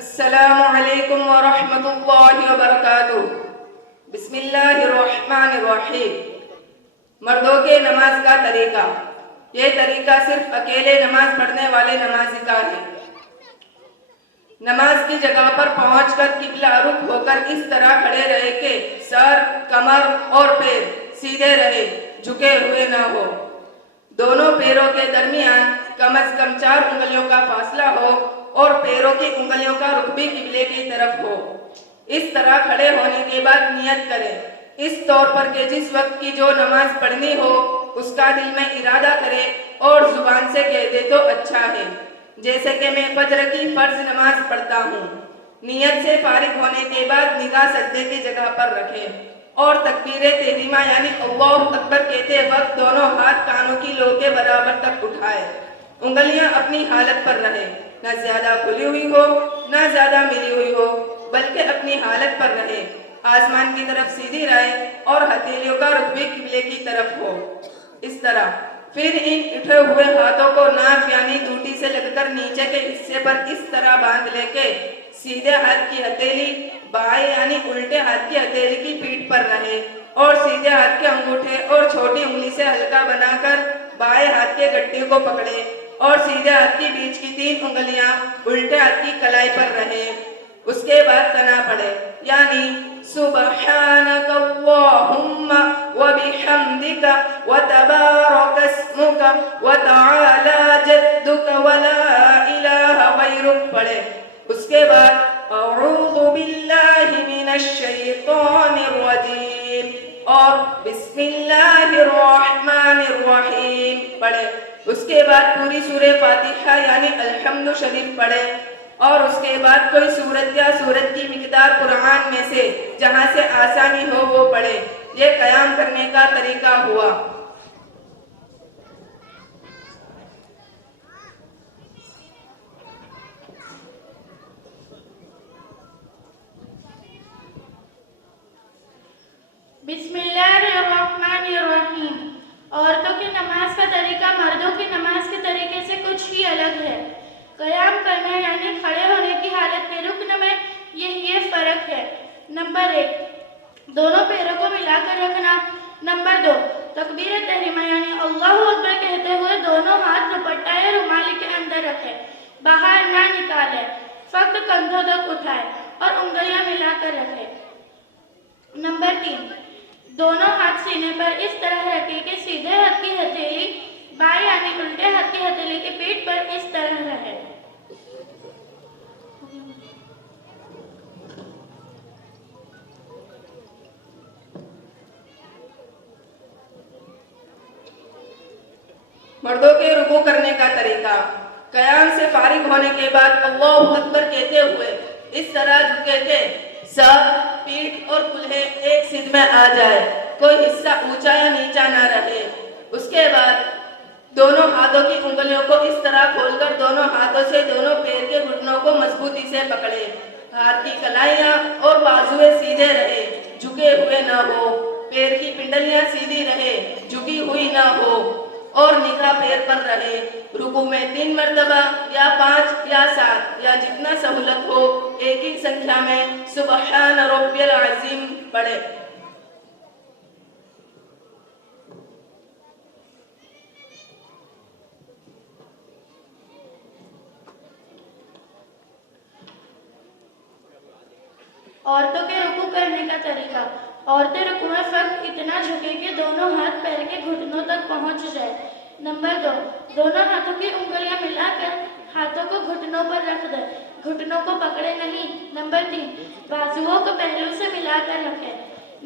السلام علیکم ورحمۃ اللہ وبرکاتہ۔ بسم اللہ الرحمن الرحیم۔ مردوں کے نماز کا طریقہ۔ یہ طریقہ صرف اکیلے نماز پڑھنے والے نمازی کا ہے۔ نماز کی جگہ پر پہنچ کر قبلہ رخ ہو کر اس طرح کھڑے رہے کہ سر، کمر اور پیر سیدھے رہے، جھکے ہوئے نہ ہو۔ دونوں پیروں کے درمیان کم از کم 4 انگلیوں کا فاصلہ ہو اور پیروں کی انگلیوں کا رخ بھی قبلے کی طرف ہو۔ اس طرح کھڑے ہونے کے بعد نیت کریں، اس طور پر کہ جس وقت کی جو نماز پڑھنی ہو اس کا دل میں ارادہ کرے اور زبان سے کہہ دے تو اچھا ہے، جیسے کہ میں فجر کی فرض نماز پڑھتا ہوں۔ نیت سے فارغ ہونے کے بعد نگاہ سجدے کی جگہ پر رکھیں اور تکبیر تحریمہ یعنی اللہ اکبر کہتے وقت دونوں ہاتھ کانوں کی لو کے برابر تک اٹھائے۔ انگلیاں اپنی حالت پر رہیں، نہ زیادہ کھلی ہوئی ہو نہ زیادہ ملی ہوئی ہو، بلکہ اپنی حالت پر رہے، آسمان کی طرف سیدھی رہے اور ہتھیلیوں کا رخ بھی قبلے کی طرف ہو۔ اس طرح پھر ان اٹھے ہوئے ہاتھوں کو ناف یعنی ڈوٹی سے لگ کر نیچے کے حصے پر اس طرح باندھ لے کے سیدھے ہاتھ کی ہتھیلی بائیں یعنی الٹے ہاتھ کی ہتھیلی کی پیٹھ پر رہے اور سیدھے ہاتھ کے انگوٹھے اور چھوٹی انگلی سے ہلکا بنا کر بائیں ہاتھ کے گٹی کو پکڑے اور سیدھے ہاتھ کی بیچ کی 3 انگلیاں الٹے ہاتھ کی کلائی پر رہے۔ اس کے بعد ثنا پڑھے یعنی سبحانک اللہم وبحمدک وتبارک اسمک وتعالی جدک ولا الہ غیرک پڑھے۔ اس کے بعد اعوذ باللہ من الشیطان الرجیم اور بسم اللہ الرحمن الرحیم پڑھے۔ اس کے بعد پوری سورہ فاتحہ یعنی الحمد شریف پڑھے اور اس کے بعد کوئی سورت یا سورت کی مقدار قرآن میں سے جہاں سے آسانی ہو وہ پڑھے۔ یہ قیام کرنے کا طریقہ ہوا۔ بسم اللہ الرحمن الرحیم۔ عورتوں کی نماز کا طریقہ مردوں کی نماز کے طریقے سے کچھ ہی الگ ہے۔ قیام کرنا یعنی کھڑے ہونے کی حالت میں رکن میں یہ فرق ہے۔ نمبر 1 دونوں پیروں کو ملا کر رکھنا۔ نمبر 2 تکبیر تحریمہ یعنی اللہ اکبر کہتے ہوئے دونوں ہاتھ دوپٹہ یا رومال کے اندر رکھیں، باہر نہ نکالیں، فقط کندھوں تک اٹھائیں اور انگلیاں ملا کر رکھیں۔ نمبر 3 دونوں ہاتھ سینے پر اس طرح رکھیں کہ سیدھے ہاتھ کی ہتھیلی بائیں یعنی الٹے ہاتھ کی ہتھیلی کی پیٹھ پر اس طرح رہے۔ مردوں کے رکوع کرنے کا طریقہ۔ قیام سے فارغ ہونے کے بعد اللہ اکبر کہتے ہوئے اس طرح جھکے کہ سر، پیٹھ اور کلہے ایک سدھ میں آ جائے، کوئی حصہ اونچا یا نیچا نہ رہے۔ اس کے بعد دونوں ہاتھوں کی انگلیوں کو اس طرح کھول کر دونوں ہاتھوں سے دونوں پیر کے گھٹنوں کو مضبوطی سے پکڑے، ہاتھ کی کلائیاں اور بازویں سیدھے رہے، جھکے ہوئے نہ ہو، پیر کی پنڈلیاں سیدھی رہے، جھکی ہوئی نہ ہو اور نگاہ پیر پر رہے۔ رکوع میں 3 مرتبہ یا 5 یا 7 یا جتنا سہولت ہو ایک ہی سنکھیا میں سبحان ربی العظیم پڑھے۔ عورتوں کے رکوع کرنے کا طریقہ۔ عورتیں رکوع میں فقط اتنا جھکے کہ دونوں ہاتھ پیر کے گھٹنوں تک پہنچ جائے۔ نمبر 2 دونوں ہاتھوں کی انگلیاں ملا کر ہاتھوں کو گھٹنوں پر رکھ دیں، گھٹنوں کو پکڑے نہیں۔ نمبر 3 بازوؤں کو پہلو سے ملا کر رکھیں۔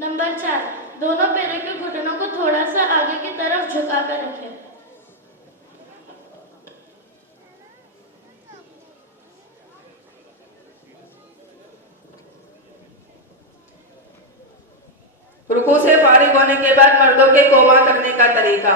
نمبر 4 دونوں پیروں کے گھٹنوں کو تھوڑا سا آگے کی طرف جھکا کر رکھیں۔ رکوع سے فارغ ہونے کے بعد مردوں کے قوما کرنے کا طریقہ۔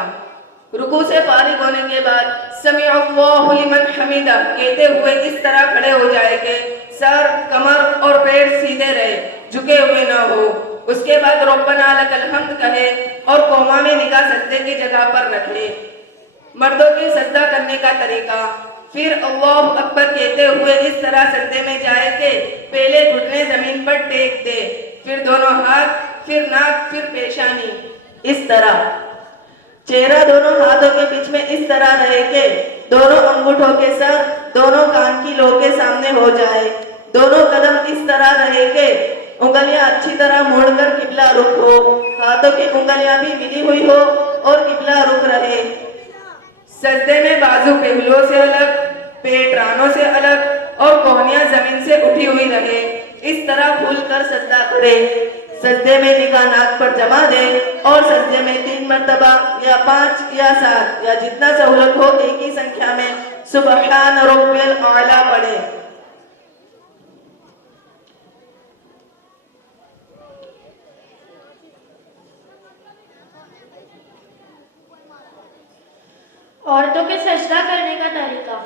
رکوع سے فارغ ہونے کے بعد سمع اللہ لمن حمدہ کہتے ہوئے اس طرح کھڑے ہو جائے کہ سر، کمر اور پیر سیدھے رہے، جھکے ہوئے نہ ہو۔ اس کے بعد ربنا لک الحمد کہے اور قوما میں نگاہ سجدے کی جگہ پر رکھے۔ مردوں کے سجدہ کرنے کا طریقہ۔ پھر اللہ اکبر کہتے ہوئے اس طرح سجدے میں جائے کہ پہلے گھٹنے زمین پر ٹیک دے، پھر دونوں ہاتھ، پھر ناک، پھر پیشانی، اس طرح چہرہ دونوں ہاتھوں کے بیچ میں اس طرح رہے کہ دونوں انگوٹھوں کے سر دونوں کان کی لو کے سامنے ہو جائے، دونوں قدم اس طرح رہے کہ انگلیاں اچھی طرح موڑ کر قبلہ رخ ہو، ہاتھوں کی انگلیاں بھی ملی ہوئی ہو اور قبلہ رخ رہے۔ سجدے میں بازو پہلوؤں سے الگ، پیٹ رانوں سے الگ اور کوہنیاں زمین سے اٹھی ہوئی رہے، اس طرح کھول کر سجدہ کرے۔ سجدے میں نگاہ ناک پر جما دے اور سجدے میں 3 مرتبہ یا 5 یا 7 یا جتنا سہولت ہو ایک ہی سنکھیا میں سبحان ربی الاعلیٰ پڑھے۔ عورتوں کے سجدہ کرنے کا طریقہ۔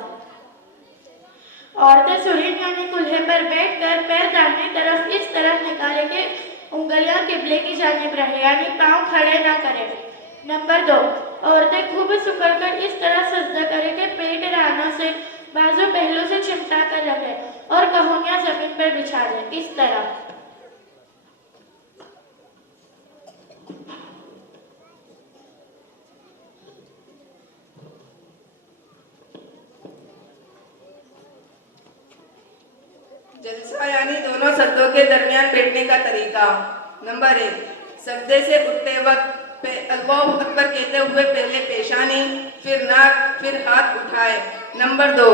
عورتیں سرین یعنی کلہے پر بیٹھ کر پیر داہنی طرف اس طرح نکالے کہ انگلیاں قبلے کی جانب رہے، یعنی پاؤں کھڑے نہ کرے۔ نمبر 2، عورتیں خوب سکڑ کر اس طرح سجدہ کرے کہ پیٹ رانوں سے بازو پہلو سے چمٹا کر رکھے اور کہونیاں زمین پر بچھا دے، اس طرح۔ جلسہ یعنی دونوں سجدوں کے درمیان بیٹھنے کا طریقہ۔ نمبر 1، سجدے سے اٹھتے وقت اللہ اکبر کہتے ہوئے پہلے پیشانی، پھر ناک، پھر ہاتھ اٹھائے۔ نمبر 2،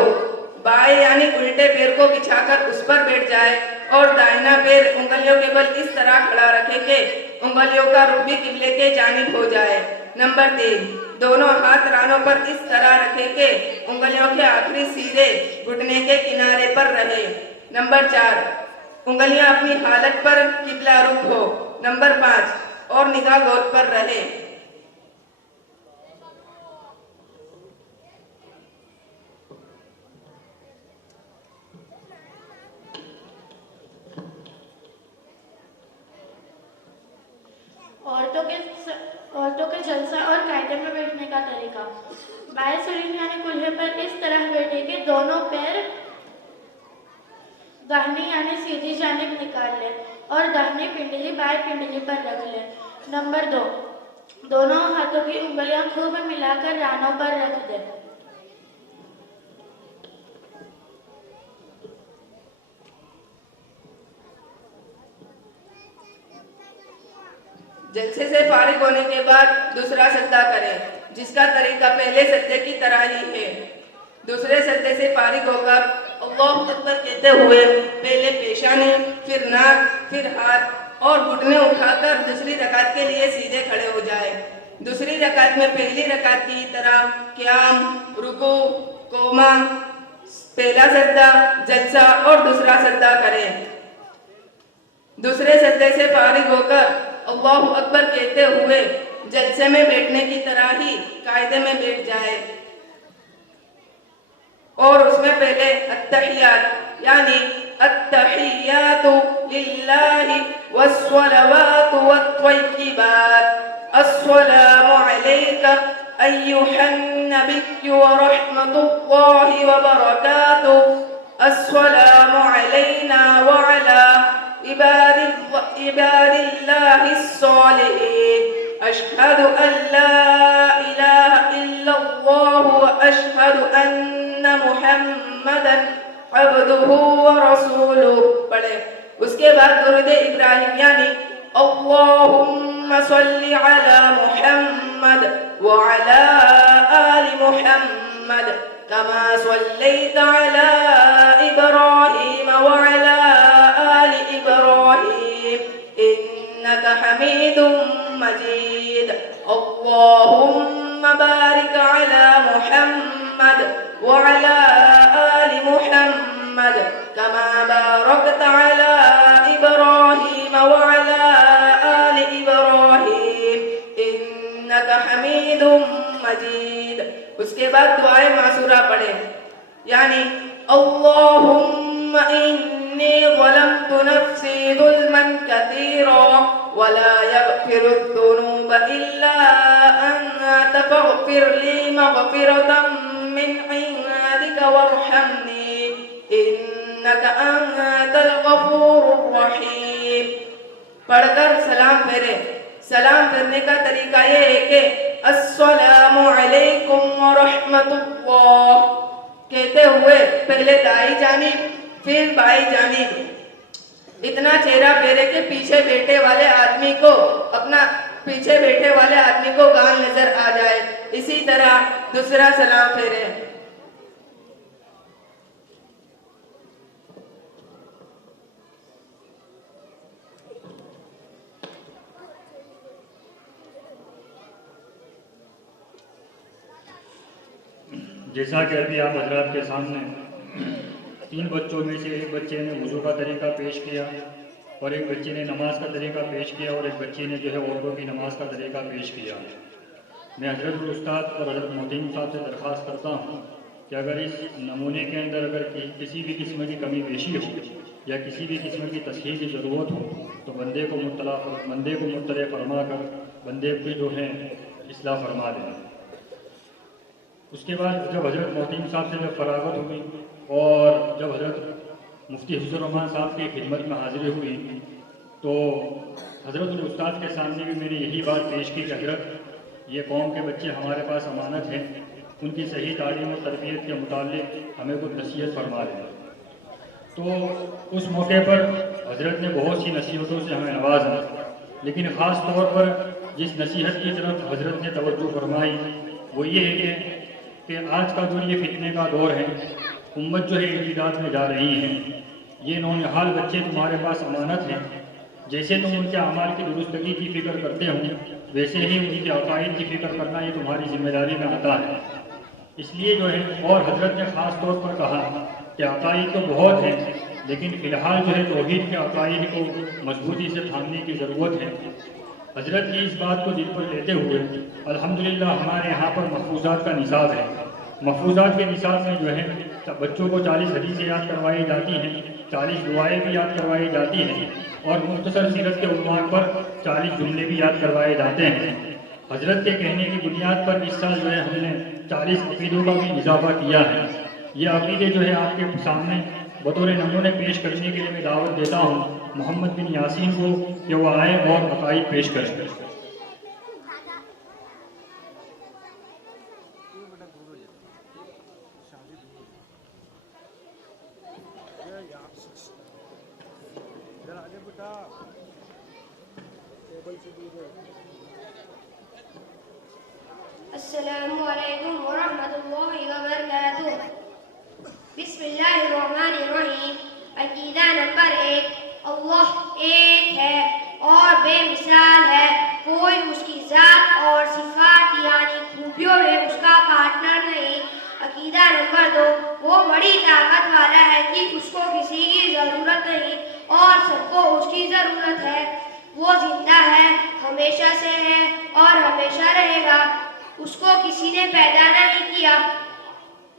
بائیں یعنی الٹے پیر کو بچھا کر اس پر بیٹھ جائے اور دائنا پیر انگلیوں کے بل اس طرح کھڑا رکھے کہ انگلیوں کا رخ بھی قبلے کے جانب ہو جائے۔ نمبر 3، دونوں ہاتھ رانوں پر اس طرح رکھے کہ انگلیوں کے آخری سیرے گھٹنے کے کنارے پر رہے۔ نمبر 4، انگلیاں اپنی حالت پر قبلہ رخ ہو۔ نمبر 5، اور نگاہ گود پر رہے۔ عورتوں کے جلسہ اور قاعدے میں بیٹھنے کا طریقہ۔ بائیں سرین یعنی کلہے پر اس طرح بیٹھے کہ دونوں پیر داہنی یعنی سیدھی جانب نکال لے اور داہنی پنڈلی بائیں پنڈلی پر رکھ لے۔ نمبر 2، دونوں ہاتھوں کی انگلیاں خوب ملا کر رانوں پر رکھ دے۔ جلسے سے فارغ ہونے کے بعد دوسرا سجدہ کرے، جس کا طریقہ پہلے سجدے کی طرح ہی ہے۔ دوسرے سجدے سے فارغ ہو کر اللہ اکبر کہتے ہوئے پہلے پیشانی، پھر ناک، پھر ہاتھ اور گھٹنے اٹھا کر دوسری رکعت کے لیے سیدھے کھڑے ہو جائے۔ دوسری رکعت میں پہلی رکعت کی طرح قیام، رکوع، قوما، پہلا سجدہ، جلسہ اور دوسرا سجدہ کرے۔ دوسرے سجدے سے فارغ ہو کر اللہ اکبر کہتے ہوئے جلسے میں بیٹھنے کی طرح ہی قاعدے میں بیٹھ جائے اور اس میں پہلے التحیات یعنی التحیات للہ والصلوات والطیبات السلام علیک ایہا النبی ورحمۃ اللہ وبرکاتہ السلام علینا وعلی عباد اللہ الصالحین اشہد ان لا الہ الا اللہ واشہد ان محمدا عبدہ ورسولہ پڑھے۔ اس کے بعد درود ابراہیم یعنی اللہم صلی علی محمد وعلی آل محمد کما صلیت علی ابراہیم وعلی آل ابراہیم انک حمید مجید اللہم بارک علی محمد وعلی آل محمد کما بارکت علی ابراہیم وعلی آل ابراہیم انک حمید مجید۔ اس کے بعد دعائے معصورہ پڑھے یعنی اللہم انی ظلمت نفسی ظلما کثیرا ولا یغفر الذنوب الا انت فاغفر لی مغفرة من عندك وارحمني إنك أنت الغفور الرحيم. پڑھ کر سلام پھیرے. سلام پھیرنے کا طریقہ یہ ہے کہ السلام علیکم ورحمۃ اللہ کہتے ہوئے پہلے دائیں جانب پھر بائیں جانب اتنا چہرہ پھیرے کہ پیچھے بیٹھے والے آدمی کو گان نظر آ جائے. اسی طرح دوسرا سلام پھیرے. جیسا کہ ابھی آپ حضرات کے سامنے 3 بچوں میں سے ایک بچے نے وضو کا طریقہ پیش کیا اور ایک بچے نے نماز کا طریقہ پیش کیا اور ایک بچے نے جو ہے عورتوں کی نماز کا طریقہ پیش کیا. میں حضرت الاستاد اور حضرت محترم صاحب سے درخواست کرتا ہوں کہ اگر اس نمونے کے اندر اگر کسی بھی قسم کی کمی بیشی ہو یا کسی بھی قسم کی تصحیح کی ضرورت ہو تو بندے کو مطلع فرما کر بندے کی جو ہے اصلاح فرما دیں. اس کے بعد جب حضرت محترم صاحب سے جب فراغت ہوئی اور جب حضرت مفتی حفظ الرحمان صاحب کی خدمت میں حاضری ہوئی تو حضرت الاستاد کے سامنے بھی میں نے یہی بات پیش کی کہ حضرت یہ قوم کے بچے ہمارے پاس امانت ہیں, ان کی صحیح تعلیم و تربیت کے متعلق ہمیں کچھ نصیحت فرما دیں. تو اس موقع پر حضرت نے بہت سی نصیحتوں سے ہمیں نوازا, لیکن خاص طور پر جس نصیحت کی طرف حضرت نے توجہ فرمائی وہ یہ ہے کہ آج کا جو یہ فتنے کا دور ہے, امت جو ہے انحطاط میں جا رہی ہے. یہ نونہال بچے تمہارے پاس امانت ہیں. جیسے تم ان کے اعمال کی درستگی کی فکر کرتے ہو ویسے ہی ان کے عقائد کی فکر کرنا یہ تمہاری ذمہ داری میں آتا ہے. اس لیے جو ہے اور حضرت نے خاص طور پر کہا کہ عقائد تو بہت ہیں لیکن فی الحال جو ہے توحید کے عقائد کو مضبوطی سے تھامنے کی ضرورت ہے. حضرت کی اس بات کو دل پر لیتے ہوئے الحمدللہ ہمارے یہاں پر محفوظات کا نصاب ہے. محفوظات کے نصاب میں جو ہے بچوں کو 40 حدیثیں یاد کروائی جاتی ہیں, 40 دعائیں بھی یاد کروائی جاتی ہیں اور مختصر سیرت کے عنوان پر 40 جملے بھی یاد کروائے جاتے ہیں. حضرت کے کہنے کی بنیاد پر اس سال جو ہے ہم نے 40 عقیدوں کا بھی اضافہ کیا ہے. یہ عقیدے جو ہے آپ کے سامنے بطور نمونے پیش کرنے کے لیے میں دعوت دیتا ہوں محمد بن یاسین کو کہ وہ آئے اور عقائد پیش کریں. السلام علیکم ورحمۃ اللہ وبرکاتہ. بسم اللہ الرحمن الرحیم. عقیدہ نمبر 1, اللہ ایک ہے اور بے مثال ہے, کوئی اس کی ذات اور صفات یعنی خوبیوں میں اس کا پارٹنر نہیں. عقیدہ نمبر 2, وہ بڑی طاقت والا ہے کہ اس کو کسی کی ضرورت نہیں اور سب کو اس کی ضرورت ہے. وہ زندہ ہے, ہمیشہ سے ہے اور ہمیشہ رہے گا. اس کو کسی نے پیدا نہیں کیا,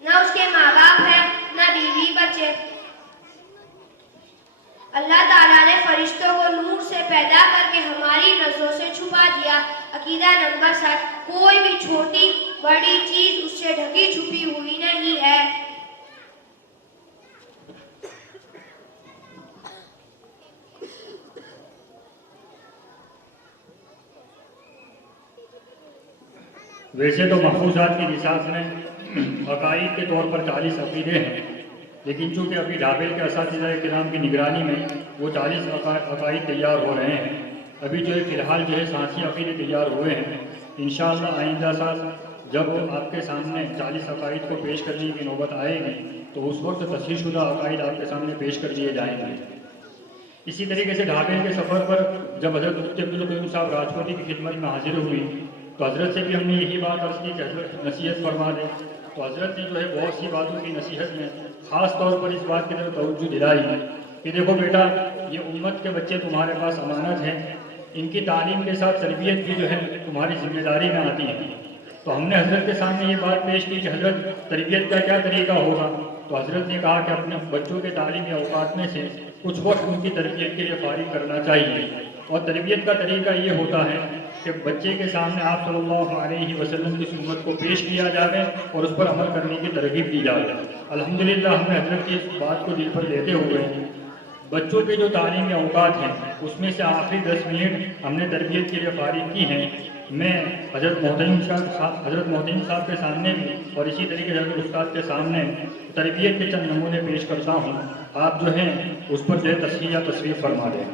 نہ اس کے ماں باپ ہیں نہ بیوی بچے. اللہ تعالیٰ نے فرشتوں کو نور سے پیدا کر کے ہماری نظروں سے چھپا دیا. عقیدہ نمبر 7, کوئی بھی چھوٹی بڑی چیز اس سے ڈھکی چھپی ہوئی نہیں ہے. ویسے تو محفوظات کے نصاب میں عقائد کے طور پر 40 عقیدے ہیں, لیکن چونکہ ابھی ڈھابیل کے اساتذہ کرام کی نگرانی میں وہ 40 عقائد تیار ہو رہے ہیں. ابھی جو ہے فی الحال جو ہے سانسی عقیدے تیار ہوئے ہیں. انشاءاللہ آئندہ سال جب آپ کے سامنے 40 عقائد کو پیش کرنے کی نوبت آئے گی تو اس وقت تصحیح شدہ عقائد آپ کے سامنے پیش کر دیے جائیں گے. اسی طریقے سے ڈھابیل کے سفر پر جب حضرت مفتی عبدالقیوم صاحب راجپوتی کی خدمت میں حاضر ہوئی تو حضرت سے بھی ہم نے یہی بات عرض کی کہ حضرت نصیحت فرما دیں. تو حضرت نے جو ہے بہت سی باتوں کی نصیحت میں خاص طور پر اس بات کی طرف توجہ دلائی کہ دیکھو بیٹا, یہ امت کے بچے تمہارے پاس امانت ہیں, ان کی تعلیم کے ساتھ تربیت بھی جو ہے تمہاری ذمہ داری میں آتی ہے. تو ہم نے حضرت کے سامنے یہ بات پیش کی کہ حضرت تربیت کا کیا طریقہ ہوگا. تو حضرت نے کہا کہ اپنے بچوں کے تعلیمی اوقات میں سے کچھ وقت ان کی تربیت کے لیے فارغ کرنا چاہیے. تو اور تربیت کا طریقہ یہ ہوتا ہے کہ بچے کے سامنے آپ صلی اللہ علیہ وسلم کی سنت کو پیش کیا جائے اور اس پر عمل کرنے کی ترغیب دی جائے۔ الحمدللہ ہم نے حضرت کی اس بات کو دل پر لیتے ہوئے بچوں کے جو تعلیمی اوقات ہیں اس میں سے آخری 10 منٹ ہم نے تربیت کے لیے فارغ کی ہیں۔ میں حضرت محترم صاحب کے سامنے بھی اور اسی طریقے سے حضرت استاد کے سامنے تربیت کے چند نمونے پیش کرتا ہوں، آپ جو ہیں اس پر جو ہے تصحیح یا تصویب فرما دیں۔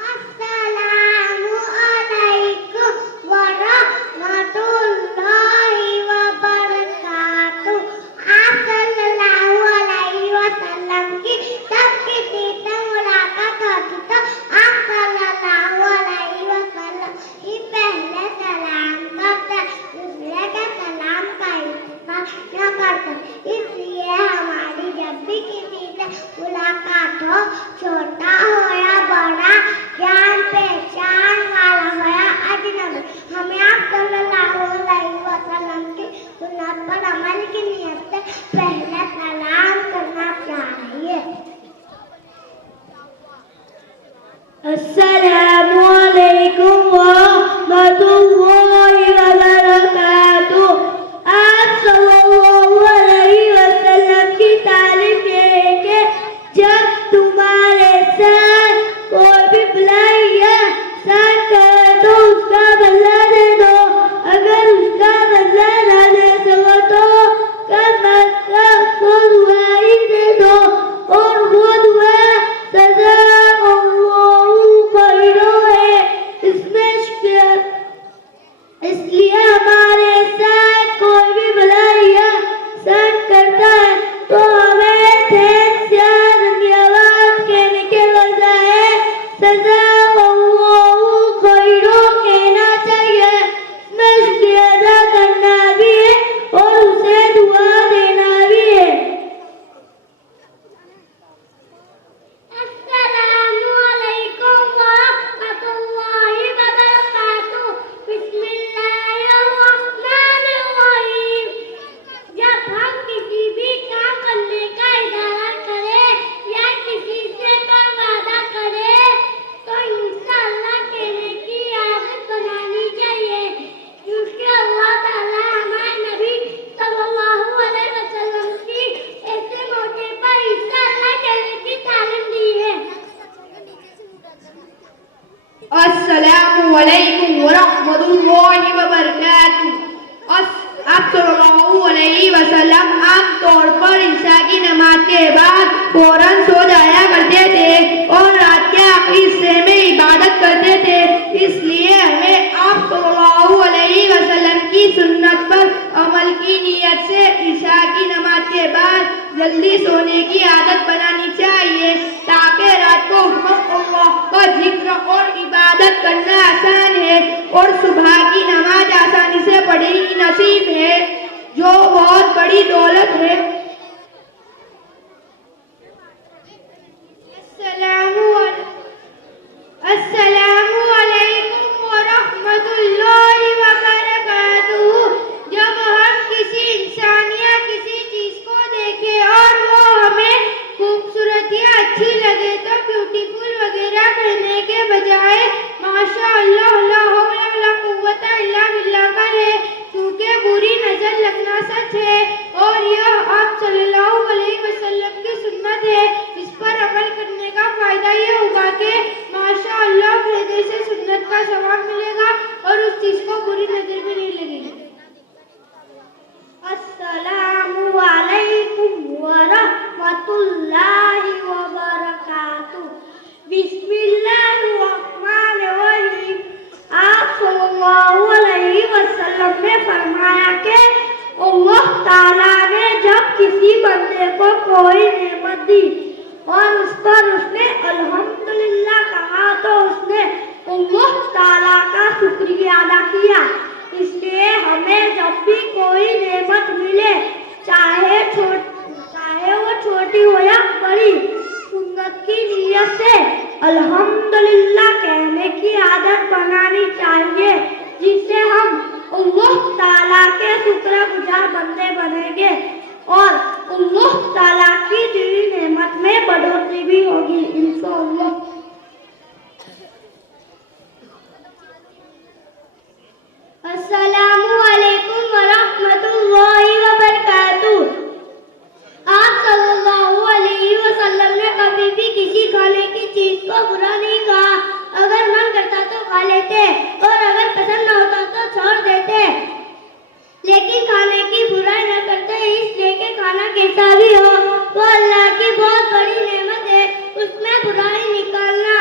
السلام السلام علیکم ورحمۃ اللہ وبرکاتہ. آپ صلی اللہ علیہ وسلم کی تعلیم یہ ہے کہ جب تمہارے ساتھ کوئی بھی بلائی یا احسان کرے تو اس کا بدلہ دے دو. اگر اس کا بدلہ نہ دے سکو تو کم از کم کو دعائی دے دو اور وہ دعا سزا اس لیے ہمارے ساتھ کوئی بھی بلائی یا احسان کرتا ہے تو ہمیں تھینک یا دھنیہ واد کہنے کے بجائے سزا اللہ خیروں کہنا چاہیے. اس میں شکریہ ادا کرنا بھی ہے اور اسے دعا دینا بھی ہے. السلام علیکم ورحمۃ اللہ وبرکاتہ. بسم اللہ الرحمن الرحیم. جب ہم کسی بھی کام کرنے کا ارادہ کریں یا کسی سے کوئی وعدہ کریں تو انشاءاللہ کہنے کی عادت بنانی چاہیے کیونکہ اللہ تعالیٰ ہمارے نبی صلی اللہ علیہ وسلم کی ایسے موقع پر انشاءاللہ کہنے کی تعلیم دی ہے. السلام علیکم ورحمۃ اللہ وبرکاتہ. آپ صلی اللہ علیہ وسلم عام طور پر عشاء کی نماز کے بعد فوراً سو جایا کرتے تھے اور رات کے آخری حصے میں عبادت کرتے تھے. اس لیے ہمیں آپ صلی اللہ علیہ وسلم کی سنت پر عمل کی نیت سے عشاء کی نماز کے بعد جلدی سونے کی عادت بنانی چاہیے تاکہ رات کو اللہ کا ذکر اور عبادت کرنا آسان ہے اور صبح کی نماز آسانی سے پڑھنی نصیب ہے جو بہت بڑی دولت ہے. السلام علیکم ورحمۃ اللہ وبرکاتہ. جب ہم کسی انسان یا کسی چیز کو دیکھیں اور وہ ہمیں خوبصورت یا اچھی لگے تو بیوٹیفل وغیرہ کہنے کے بجائے ماشاء اللہ لا حول ولا قوت الا باللہ کہے کیونکہ بری نظر لگنا سچ ہے اور یہ آپ صلی اللہ علیہ وسلم کی سنت ہے. اس پر عمل کرنے کا فائدہ یہ ہوگا کہ ماشاء اللہ کہنے سے سنت کا ثواب ملے گا اور اس چیز کو بری نظر بھی نہیں لگے گی. السلام علیکم ورحمۃ اللہ وبرکاتہ. بسم اللہ الرحمن الرحیم. آپ صلی اللہ علیہ وسلم نے فرمایا کہ اللہ تعالیٰ نے جب کسی بندے کو کوئی نعمت دی اور اس پر اس نے الحمدللہ کہا تو اس نے اللہ تعالیٰ کا شکریہ ادا کیا. اس لیے ہمیں جب بھی کوئی نعمت ملے چاہے وہ چھوٹی ہو یا بڑی سنت کی نیت سے الحمدللہ کہنے کی عادت بنانی چاہیے جس سے ہم اللہ تعالیٰ کے شکر گزار بندے بنیں گے اور اللہ تعالیٰ کی دی نعمت میں بڑھوتری بھی ہوگی انشاءاللہ. السلام علیکم ورحمۃ اللہ وبرکاتہ. آپ صلی اللہ علیہ وسلم نے کبھی بھی کسی کھانے کی چیز کو برا نہیں کہا. اگر من کرتا تو کھا لیتے اور اگر پسند نہ ہوتا تو چھوڑ دیتے لیکن کھانے کی برائی نہ کرتے اس لیے کہ کھانا کیسا بھی ہو وہ اللہ کی بہت بڑی نعمت ہے. اس میں برائی نکالنا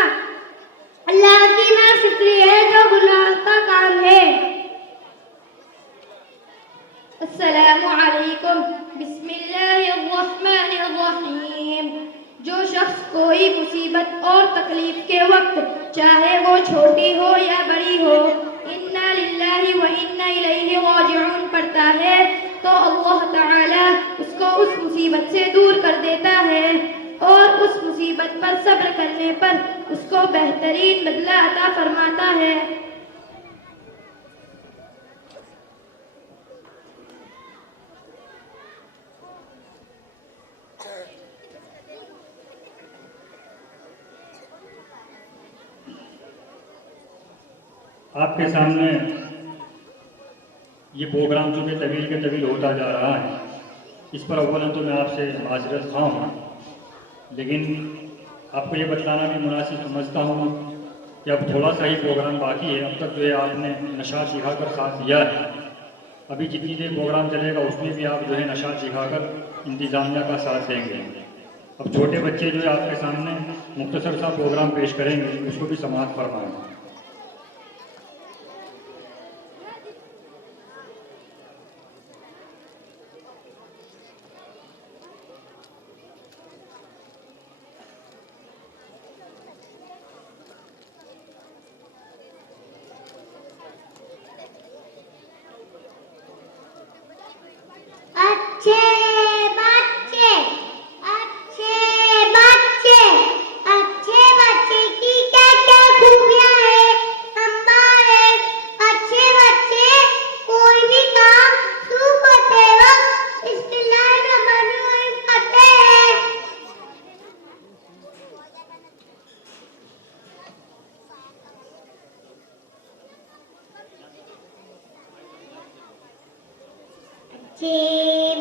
اللہ کی ناشکری ہے جو گناہ کا کام ہے. السلام علیکم. بسم اللہ الرحمن الرحیم. جو شخص کوئی مصیبت اور تکلیف کے وقت چاہے وہ چھوٹی ہو یا بڑی ہو انا للہ و انا الیہ راجعون پڑھتا ہے تو اللہ تعالی اس کو اس مصیبت سے دور کر دیتا ہے اور اس مصیبت پر صبر کرنے پر اس کو بہترین بدلہ عطا فرماتا ہے. آپ کے سامنے یہ پروگرام جو کہ طویل کے طویل ہوتا جا رہا ہے، اس پر اولا تو میں آپ سے معذرت خواہ ہوں، لیکن آپ کو یہ بتلانا بھی مناسب سمجھتا ہوں کہ اب تھوڑا سا ہی پروگرام باقی ہے۔ اب تک جو ہے آپ نے نشاط دکھا کر ساتھ دیا ہے، ابھی جتنی دیر پروگرام چلے گا اس میں بھی آپ جو ہے نشاط دکھا کر انتظامیہ کا ساتھ دیں گے۔ اب چھوٹے بچے جو ہے آپ کے سامنے مختصر سا پروگرام پیش کریں گے، اس کو بھی سماعت فرمائیں۔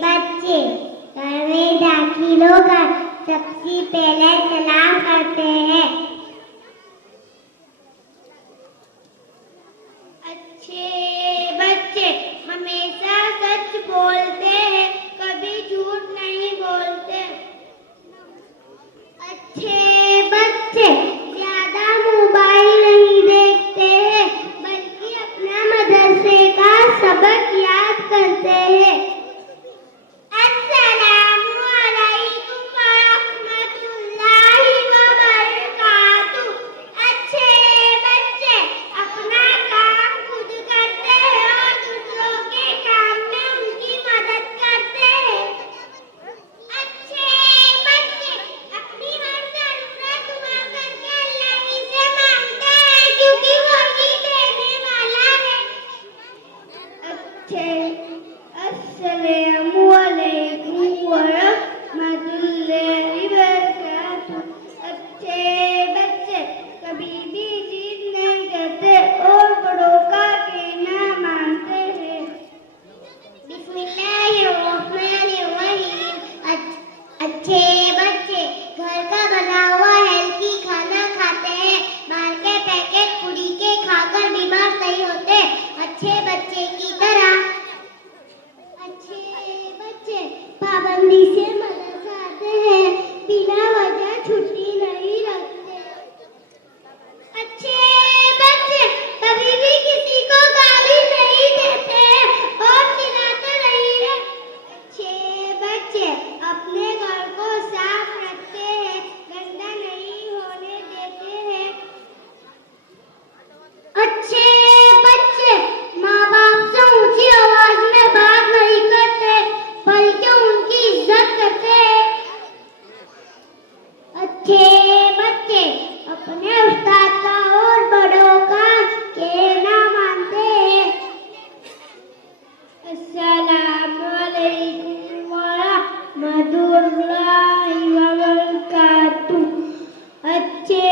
بچے گھر میں داخل ہو کر سب سے پہلے سلام کرتے ہیں۔ اچھے بچے ہمیشہ سچ بولتے ہیں، کبھی جھوٹ نہیں بولتے۔ اچھے بچے زیادہ موبائل نہیں دیکھتے ہیں، بلکہ اپنا مدرسے کا سبق یاد کرتے ہیں۔ السلام علیکم ورحمۃ اللہ وبرکاتہ۔ اچھے بچے اپنا کام خود کرتے ہیں اور دوسروں کے کام میں ان کی مدد کرتے ہیں۔ اچھے بچے اپنی ہر ضرورت دعا کر کے اللہ ہی سے مانگتے ہیں، کیونکہ وہی دینے والا ہے۔ اچھے السلام علیکم ورحمۃ اللہ وبرکاتہ۔ اچھے بچے کبھی بھی ضد نہیں کرتے اور بڑوں کا کہنا مانتے ہیں۔ بسم اللہ الرحمن الرحیم۔ اچھے بچے گھر کا بنا ہوا ہیلتھی کھانا کھاتے ہیں، باہر کے پیکٹ پوری کے کھا کر بیمار نہیں ہوتے، اچھے بچے کی طرح۔ اچھے بچے پابندی سے مدرسہ آتے ہیں، بنا وجہ چھٹی نہیں رکھتے۔ اچھے بچے کبھی بھی کسی کو گالی نہیں دیتے اور چلاتے نہیں ہیں۔ اچھے بچے اپنے گھر کو صاف رکھتے ہیں، گندا نہیں ہونے دیتے ہیں۔ اچھے بچے ماں باپ سے اونچی آواز میں بات نہیں کرتے، بلکہ ان کی عزت کرتے ہیں۔ اچھے بچے اپنے استاد کا اور بڑوں کا کہنا مانتے ہیں۔ السلام علیکم ورحمۃ اللہ وبرکاتہ۔ اچھے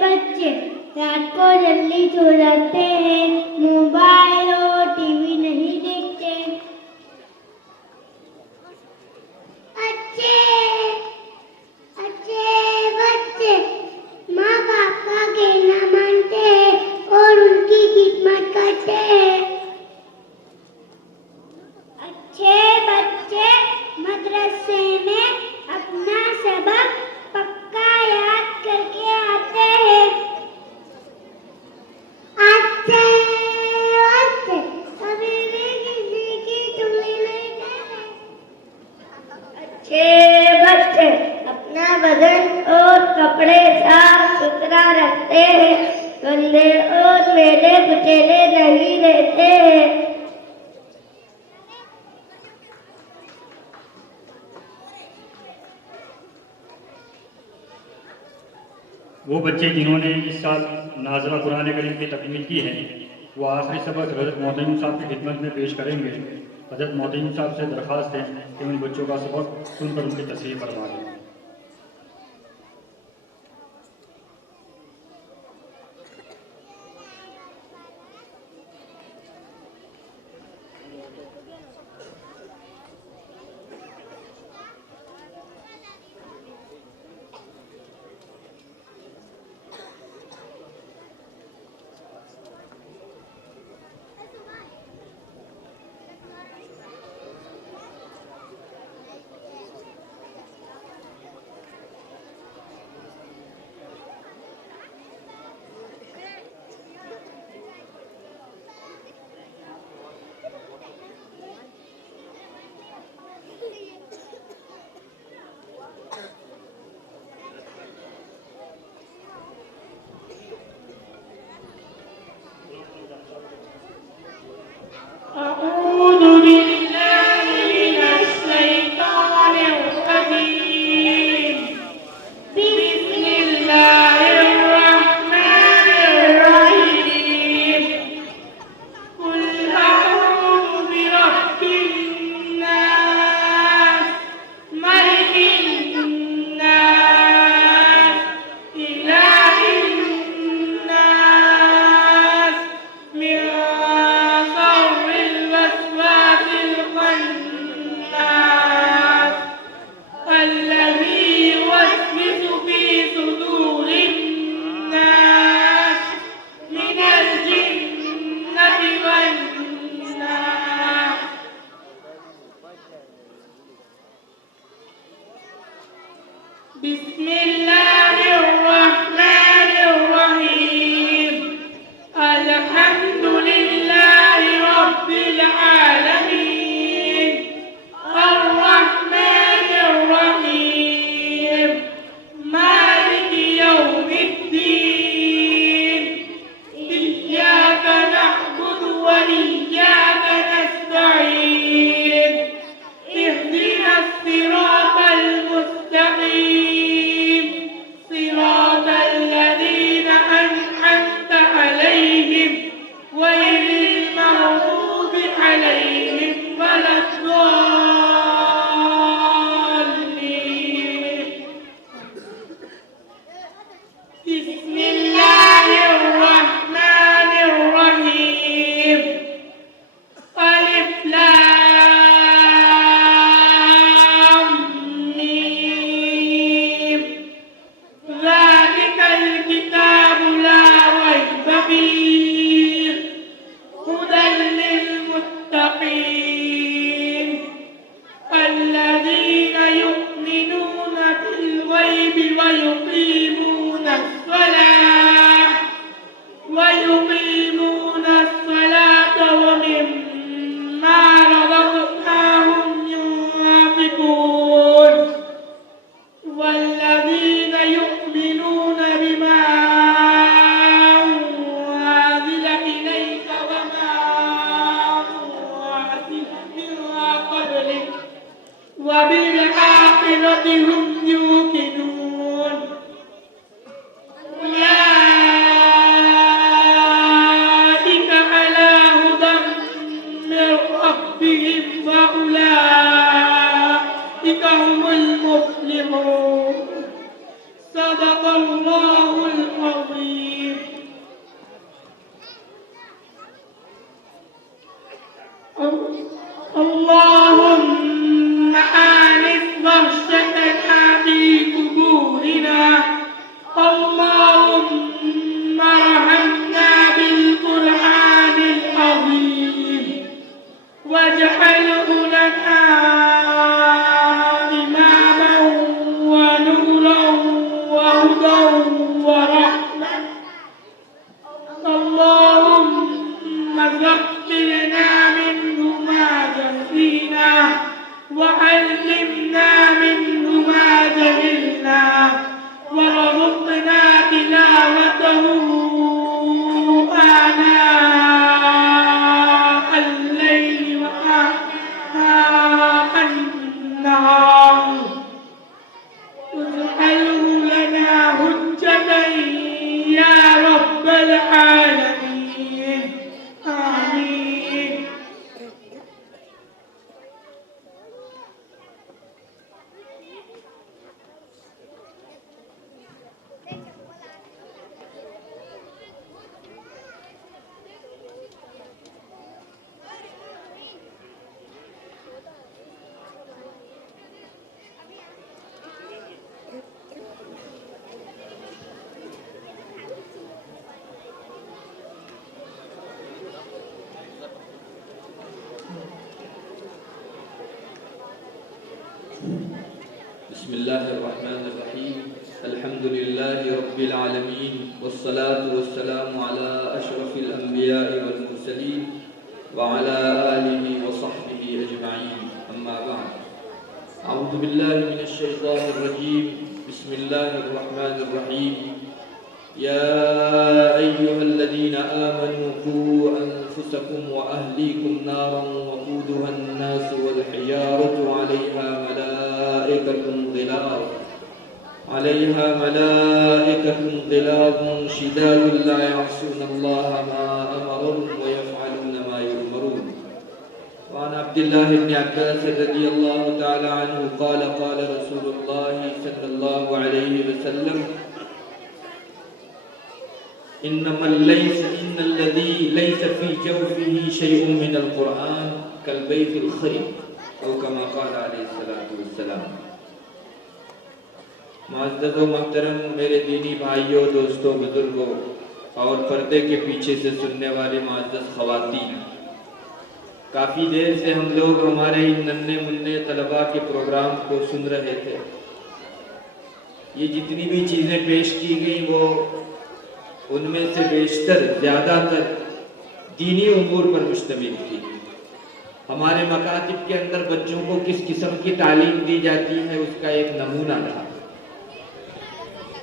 بچے رات کو جلدی سو جاتے ہیں، موبائل اور ٹی وی نہیں دیکھتے۔ اچھے بچے ماں باپ کا کہنا مانتے ہیں اور ان کی خدمت کرتے ہیں۔ اچھے بچے مدرسے میں اپنا سبق پکا یاد کر کے آتے ہیں۔ اچھے بچے کبھی بھی کسی کی چگلی نہیں کرتے۔ اچھے بچے اپنا بدن اور کپڑے صاف ستھرا رکھتے ہیں، گندے اور میلے کچیلے نہیں رہتے ہیں۔ وہ بچے جنہوں نے اس سال ناظرہ قرآن کریم کی تکمیل کی ہے، وہ آخری سبق حضرت معتمم صاحب کی خدمت میں پیش کریں گے۔ حضرت معتمم صاحب سے درخواست ہے کہ ان بچوں کا سبق سن کر ان کی تصحیح فرما دیں۔ الدين إياك نعبد وإياك نستعين اهدنا الصراط المستقيم صراط الذين أنعمت عليهم غير المغضوب عليهم ولا الضالين. بسم الله الرحمن الرحيم. ألف لام ميم. ذلك الكتاب لا ريب فيه هدى للمتقين الذين يؤمنون بالغيب ويقيمون الصلاة ومما رزقناهم ينفقون والذين يؤمنون بما أنزل إليك وما أنزل من قبلك وبالآخرة هم يوقنون. أولئك على هدى من ربهم وأولئك هم المفلحون. صدق الله العظيم. اللهم آنس وحشتنا في قبورنا. اللهم ارحمنا بالقرآن العظيم واجعله لنا إماما ونورا وهدى ورحمة. اللهم ذكرنا منه ما جهلنا وعلمنا منه ما جهلنا وارزقنا تلاوته آناء الليل وآناء النهار واجعله لنا حجة يا رب العالمين. آمين. بسم الله الرحمن الرحيم. الحمد لله رب العالمين والصلاة والسلام على أشرف الأنبياء والمرسلين وعلى آله وصحبه أجمعين. أما بعد. أعوذ بالله من الشيطان الرجيم. بسم الله الرحمن الرحيم. يا أيها الذين آمنوا قوا أنفسكم وأهليكم نارا وقودها الناس والحجارة عليها ملائكة غلاظ شداد لا يعصون الله ما أمرهم ويفعلون ما يؤمرون. وعن عبد الله بن عباس رضي الله تعالى عنه قال قال رسول الله صلى الله عليه وسلم إن الذي ليس في جوفه شيء من القرآن كالبيت الخرب أو كما قال عليه الصلاة والسلام. معزز و محترم میرے دینی بھائیوں، دوستوں، بزرگوں اور پردے کے پیچھے سے سننے والے معزز خواتین، کافی دیر سے ہم لوگ ہمارے ان ننھے منھے طلباء کے پروگرام کو سن رہے تھے. یہ جتنی بھی چیزیں پیش کی گئیں وہ ان میں سے بیشتر زیادہ تر دینی امور پر مشتمل تھی. ہمارے مکاتب کے اندر بچوں کو کس قسم کی تعلیم دی جاتی ہے اس کا ایک نمونہ تھا.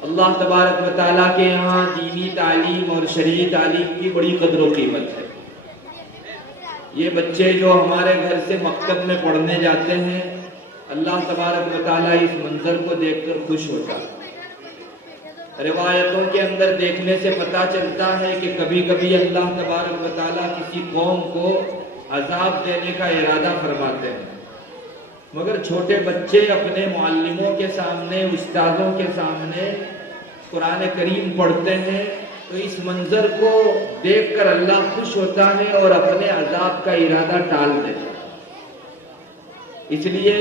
اللہ تبارک و تعالیٰ کے یہاں دینی تعلیم اور شرعی تعلیم کی بڑی قدر و قیمت ہے۔ یہ بچے جو ہمارے گھر سے مکتب میں پڑھنے جاتے ہیں، اللہ تبارک و تعالیٰ اس منظر کو دیکھ کر خوش ہوتا ہے۔ روایتوں کے اندر دیکھنے سے پتہ چلتا ہے کہ کبھی کبھی اللہ تبارک و تعالیٰ کسی قوم کو عذاب دینے کا ارادہ فرماتے ہیں، مگر چھوٹے بچے اپنے معلموں کے سامنے، استادوں کے سامنے قرآن کریم پڑھتے ہیں تو اس منظر کو دیکھ کر اللہ خوش ہوتا ہے اور اپنے عذاب کا ارادہ ٹال دیتا ہے۔ اس لیے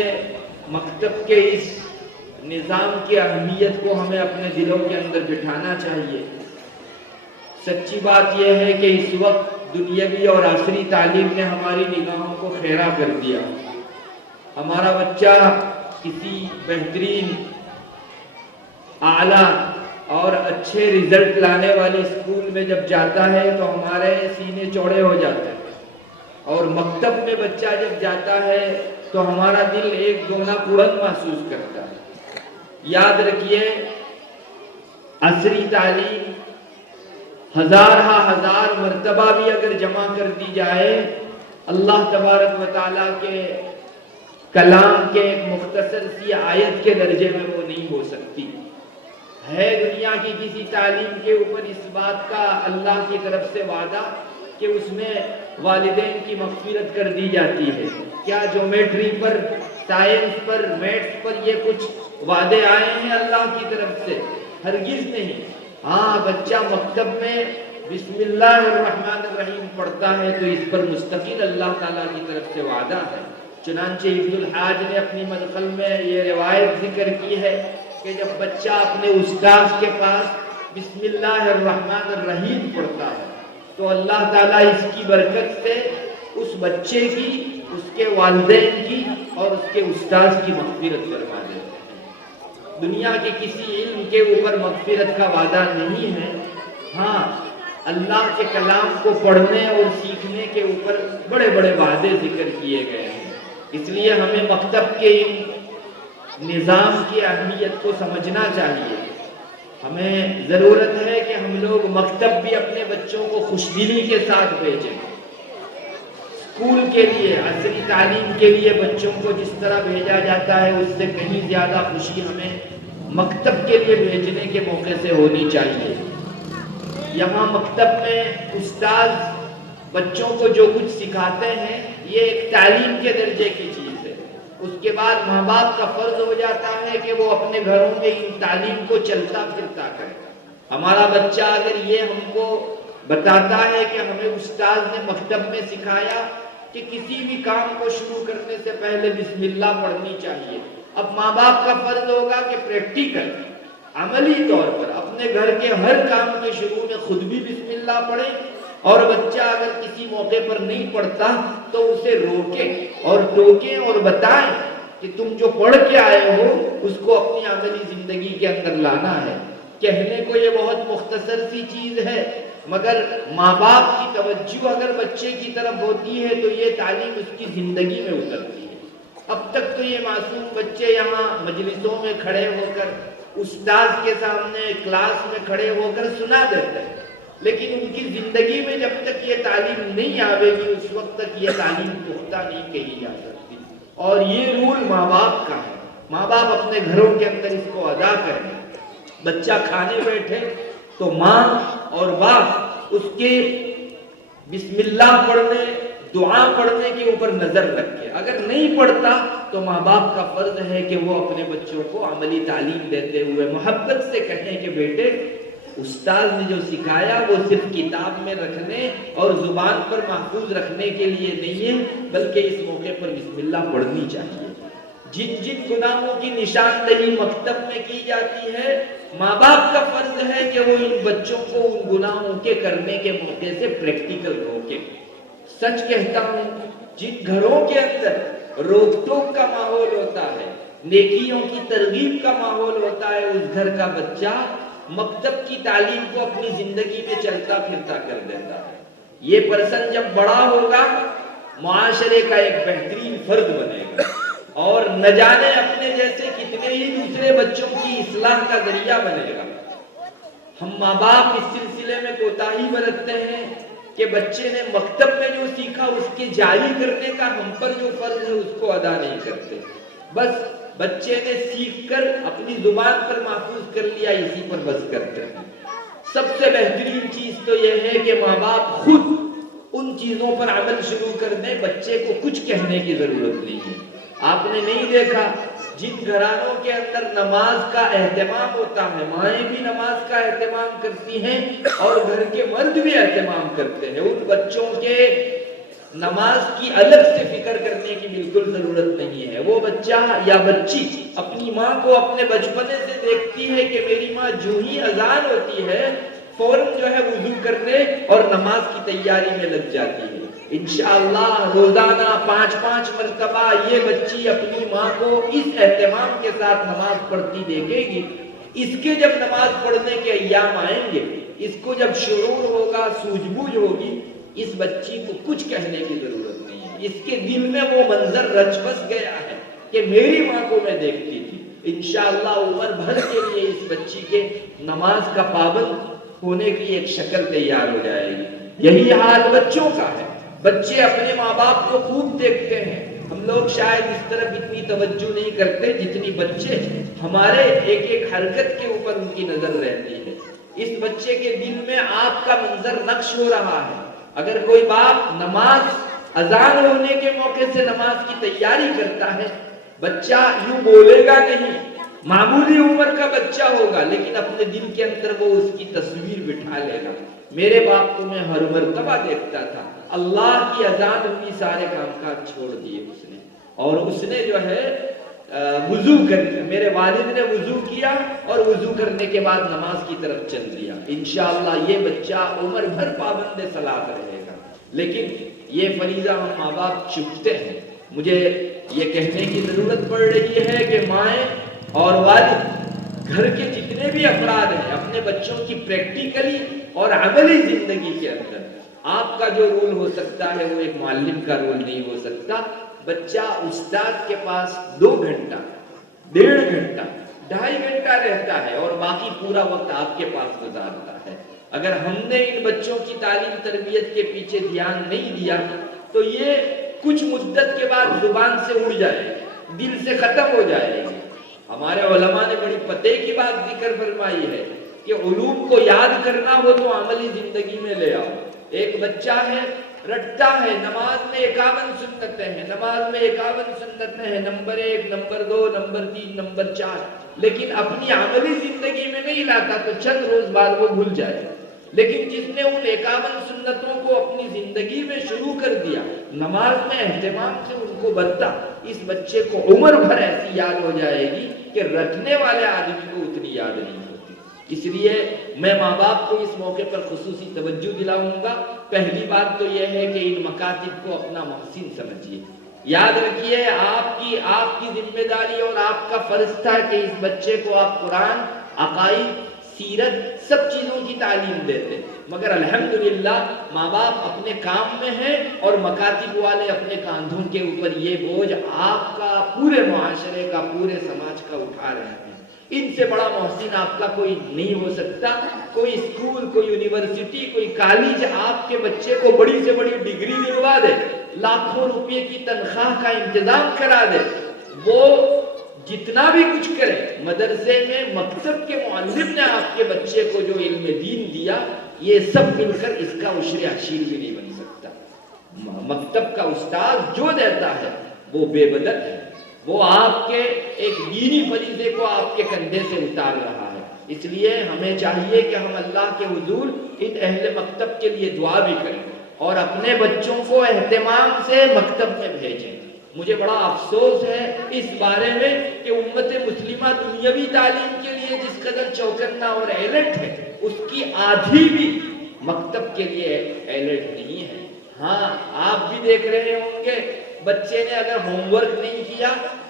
مکتب کے اس نظام کی اہمیت کو ہمیں اپنے دلوں کے اندر بٹھانا چاہیے۔ سچی بات یہ ہے کہ اس وقت دنیاوی اور عصری تعلیم نے ہماری نگاہوں کو خیرہ کر دیا۔ ہمارا بچہ کسی بہترین، اعلیٰ اور اچھے رزلٹ لانے والے اسکول میں جب جاتا ہے تو ہمارے سینے چوڑے ہو جاتے ہیں، اور مکتب میں بچہ جب جاتا ہے تو ہمارا دل ایک گونا پڑن محسوس کرتا ہے۔ یاد رکھیے، عصری تعلیم ہزار مرتبہ بھی اگر جمع کر دی جائے، اللہ تبارک و تعالیٰ کے کلام کے ایک مختصر سی آیت کے درجے میں وہ نہیں ہو سکتی۔ ہے دنیا کی کسی تعلیم کے اوپر اس بات کا اللہ کی طرف سے وعدہ کہ اس میں والدین کی مغفرت کر دی جاتی ہے؟ کیا جیومیٹری پر، سائنس پر، میتھس پر یہ کچھ وعدے آئے ہیں اللہ کی طرف سے؟ ہرگز نہیں۔ ہاں، بچہ مکتب میں بسم اللہ الرحمن الرحیم پڑھتا ہے تو اس پر مستقل اللہ تعالیٰ کی طرف سے وعدہ ہے۔ چنانچہ ابن الحاج نے اپنی مدخل میں یہ روایت ذکر کی ہے کہ جب بچہ اپنے استاذ کے پاس بسم اللہ الرحمن الرحیم پڑھتا ہے تو اللہ تعالیٰ اس کی برکت سے اس بچے کی، اس کے والدین کی اور اس کے استاذ کی مغفرت فرما دیتے ہیں۔ دنیا کے کسی علم کے اوپر مغفرت کا وعدہ نہیں ہے۔ ہاں، اللہ کے کلام کو پڑھنے اور سیکھنے کے اوپر بڑے بڑے وعدے ذکر کیے گئے ہیں۔ اس لیے ہمیں مکتب کے نظام کی اہمیت کو سمجھنا چاہیے۔ ہمیں ضرورت ہے کہ ہم لوگ مکتب بھی اپنے بچوں کو خوشدلی کے ساتھ بھیجیں۔ اسکول کے لیے، عصری تعلیم کے لیے بچوں کو جس طرح بھیجا جاتا ہے اس سے کہیں زیادہ خوشی ہمیں مکتب کے لیے بھیجنے کے موقع سے ہونی چاہیے۔ یہاں مکتب میں استاد بچوں کو جو کچھ سکھاتے ہیں یہ ایک تعلیم کے درجے کی چیز ہے۔ اس کے بعد ماں باپ کا فرض ہو جاتا ہے کہ وہ اپنے گھروں میں ان تعلیم کو چلتا پھرتا کرے۔ ہمارا بچہ اگر یہ ہم کو بتاتا ہے کہ ہمیں استاد نے مکتب میں سکھایا کہ کسی بھی کام کو شروع کرنے سے پہلے بسم اللہ پڑھنی چاہیے، اب ماں باپ کا فرض ہوگا کہ پریکٹیکل، عملی طور پر اپنے گھر کے ہر کام کے شروع میں خود بھی بسم اللہ پڑھے، اور بچہ اگر کسی موقع پر نہیں پڑھتا تو اسے روکیں اور ٹوکیں اور بتائیں کہ تم جو پڑھ کے آئے ہو اس کو اپنی عملی زندگی کے اندر لانا ہے۔ کہنے کو یہ بہت مختصر سی چیز ہے، مگر ماں باپ کی توجہ اگر بچے کی طرف ہوتی ہے تو یہ تعلیم اس کی زندگی میں اترتی ہے۔ اب تک تو یہ معصوم بچے یہاں مجلسوں میں کھڑے ہو کر، استاد کے سامنے کلاس میں کھڑے ہو کر سنا دیتے ہیں، لیکن ان کی زندگی میں جب تک یہ تعلیم نہیں آئے گی اس وقت تک یہ تعلیم پختہ نہیں کہی جا سکتی۔ اور یہ رول ماں باپ کا ہے، ماں باپ اپنے گھروں کے اندر اس کو ادا کریں۔ بچہ کھانے بیٹھے تو ماں اور باپ اس کے بسم اللہ پڑھنے، دعا پڑھنے کے اوپر نظر رکھے۔ اگر نہیں پڑھتا تو ماں باپ کا فرض ہے کہ وہ اپنے بچوں کو عملی تعلیم دیتے ہوئے محبت سے کہیں کہ بیٹے استاد نے جو سکھایا وہ صرف کتاب میں رکھنے اور زبان پر محفوظ رکھنے کے لیے نہیں ہے، بلکہ اس موقع پر بسم اللہ پڑھنی چاہیے۔ جن جن گناہوں کی نشاندہی مکتب میں کی جاتی ہے، ماں باپ کا فرض ہے کہ وہ ان بچوں کو ان گناہوں کے کرنے کے موقع سے پریکٹیکل روکے۔ سچ کہتا ہوں، جن گھروں کے اندر روک ٹوک کا ماحول ہوتا ہے، نیکیوں کی ترغیب کا ماحول ہوتا ہے، اس گھر کا بچہ مکتب کی تعلیم کو اپنی زندگی میں چلتا پھرتا کر دیتا ہے۔ یہ پرسن جب بڑا ہوگا معاشرے کا ایک بہترین فرد بنے گا اور نہ جانے اپنے جیسے کتنے ہی دوسرے بچوں کی اصلاح کا ذریعہ بنے گا۔ ہم ماں باپ اس سلسلے میں کوتاہی برتتے ہیں کہ بچے نے مکتب میں جو سیکھا اس کے جاری کرنے کا ہم پر جو فرض ہے اس کو ادا نہیں کرتے. بس بچے نے سیکھ کر اپنی زبان پر محفوظ کر لیا, اسی پر بس کرتے ہیں. سب سے بہترین چیز تو یہ ہے کہ ماں باپ خود ان چیزوں پر عمل شروع کر دیں. بچے کو کچھ کہنے کی ضرورت نہیں ہے. آپ نے نہیں دیکھا جن گھرانوں کے اندر نماز کا اہتمام ہوتا ہے, مائیں بھی نماز کا اہتمام کرتی ہیں اور گھر کے مرد بھی اہتمام کرتے ہیں, ان بچوں کے نماز کی الگ سے فکر کرنے کی بالکل ضرورت نہیں ہے. وہ بچہ یا بچی اپنی ماں کو اپنے بچپنے سے دیکھتی ہے کہ میری ماں جو ہی اذان ہوتی ہے فوراً جو ہے وضو کرنے اور نماز کی تیاری میں لگ جاتی ہے. انشاءاللہ روزانہ 5 مرتبہ یہ بچی اپنی ماں کو اس اہتمام کے ساتھ نماز پڑھتی دیکھے گی. اس کے جب نماز پڑھنے کے ایام آئیں گے, اس کو جب شعور ہوگا, سوجھ بوجھ ہوگی, اس بچی کو کچھ کہنے کی ضرورت نہیں ہے. اس کے دل میں وہ منظر رچ بس گیا ہے کہ میری ماں کو میں دیکھتی تھی. انشاءاللہ عمر بھر کے لیے اس بچی کے نماز کا پابند ہونے کی ایک شکل تیار ہو جائے گی. یہی حال بچوں کا ہے. بچے اپنے ماں باپ کو خوب دیکھتے ہیں. ہم لوگ شاید اس طرف اتنی توجہ نہیں کرتے جتنی بچے ہمارے ایک ایک حرکت کے اوپر ان کی نظر رہتی ہے. اس بچے کے دل میں آپ کا منظر نقش ہو رہا ہے. اگر کوئی باپ نماز اذان ہونے کے موقع سے نماز کی تیاری کرتا ہے, بچہ یوں بولے گا نہیں, معمولی عمر کا بچہ ہوگا لیکن اپنے دل کے اندر وہ اس کی تصویر بٹھا لے گا. میرے باپ کو میں ہر مرتبہ دیکھتا تھا, اللہ کی اذان ہوئی سارے کام کاج چھوڑ دیے اس نے, اور اس نے جو ہے وضو کر, میرے والد نے وضو کیا اور وضو کرنے کے بعد نماز کی طرف چل دیا. انشاءاللہ یہ بچہ عمر بھر پابند صلاۃ رہے گا. لیکن یہ فریضہ ہم ماں باپ چکتے ہیں. مجھے یہ کہنے کی ضرورت پڑ رہی ہے کہ مائیں اور والد گھر کے جتنے بھی افراد ہیں اپنے بچوں کی پریکٹیکلی اور عملی زندگی کے اندر آپ کا جو رول ہو سکتا ہے وہ ایک معلم کا رول نہیں ہو سکتا. بچہ استاد کے پاس 2 گھنٹہ, 1.5 گھنٹہ, 2.5 گھنٹہ رہتا ہے اور باقی پورا وقت آپ کے پاس گزارتا ہے. اگر ہم نے ان بچوں کی تعلیم تربیت کے پیچھے دھیان نہیں دیا تو یہ کچھ مدت کے بعد زبان سے اڑ جائے گی, دل سے ختم ہو جائے گی. ہمارے علماء نے بڑی پتے کی بات ذکر فرمائی ہے کہ علوم کو یاد کرنا ہو تو عملی زندگی میں لے آؤ. ایک بچہ ہے رٹتا ہے, نماز میں 51 سنتیں ہیں, نماز میں 51 سنتیں ہیں, نمبر 1, نمبر 2, نمبر 3, نمبر 4, لیکن اپنی عملی زندگی میں نہیں لاتا تو چند روز بعد وہ بھول جائے. لیکن جس نے ان 51 سنتوں کو اپنی زندگی میں شروع کر دیا, نماز میں اہتمام سے ان کو برتا, اس بچے کو عمر بھر ایسی یاد ہو جائے گی کہ رکھنے والے آدمی کو اتنی یاد نہیں ہوتی. اس لیے میں ماں باپ کو اس موقع پر خصوصی توجہ دلاؤں گا. پہلی بات تو یہ ہے کہ ان مکاتب کو اپنا محسن سمجھیے. یاد رکھیے آپ کی ذمہ داری اور آپ کا فرض تھا کہ اس بچے کو آپ قرآن, عقائد, سیرت, سب چیزوں کی تعلیم دیتے, مگر الحمدللہ ماں باپ اپنے کام میں ہیں اور مکاتب والے اپنے کاندھوں کے اوپر یہ بوجھ آپ کا, پورے معاشرے کا, پورے سماج کا اٹھا رہے ہیں. ان سے بڑا محسن آپ کا کوئی نہیں ہو سکتا. کوئی اسکول, کوئی یونیورسٹی, کوئی کالج آپ کے بچے کو بڑی سے بڑی ڈگری دلوا دے, لاکھوں روپے کی تنخواہ کا انتظام کرا دے, وہ جتنا بھی کچھ کرے, مدرسے میں مکتب کے معلم نے آپ کے بچے کو جو علم دین دیا, یہ سب مل کر اس کا عشر عشیر بھی نہیں بن سکتا. مکتب کا استاد جو دیتا ہے وہ بے بدل ہے, وہ آپ کے ایک دینی فریضے کو آپ کے کندھے سے اتار رہا ہے. اس لیے ہمیں چاہیے کہ ہم اللہ کے حضور ان اہل مکتب کے لیے دعا بھی کریں اور اپنے بچوں کو اہتمام سے مکتب میں بھیجیں. مجھے بڑا افسوس ہے اس بارے میں کہ امت مسلمہ دنیاوی تعلیم کے لیے جس قدر چوکنا اور الرٹ ہے, اس کی آدھی بھی مکتب کے لیے الرٹ نہیں ہے. ہاں, آپ بھی دیکھ رہے ہوں گے بچے نے اگر ہوم ورک نہیں کیا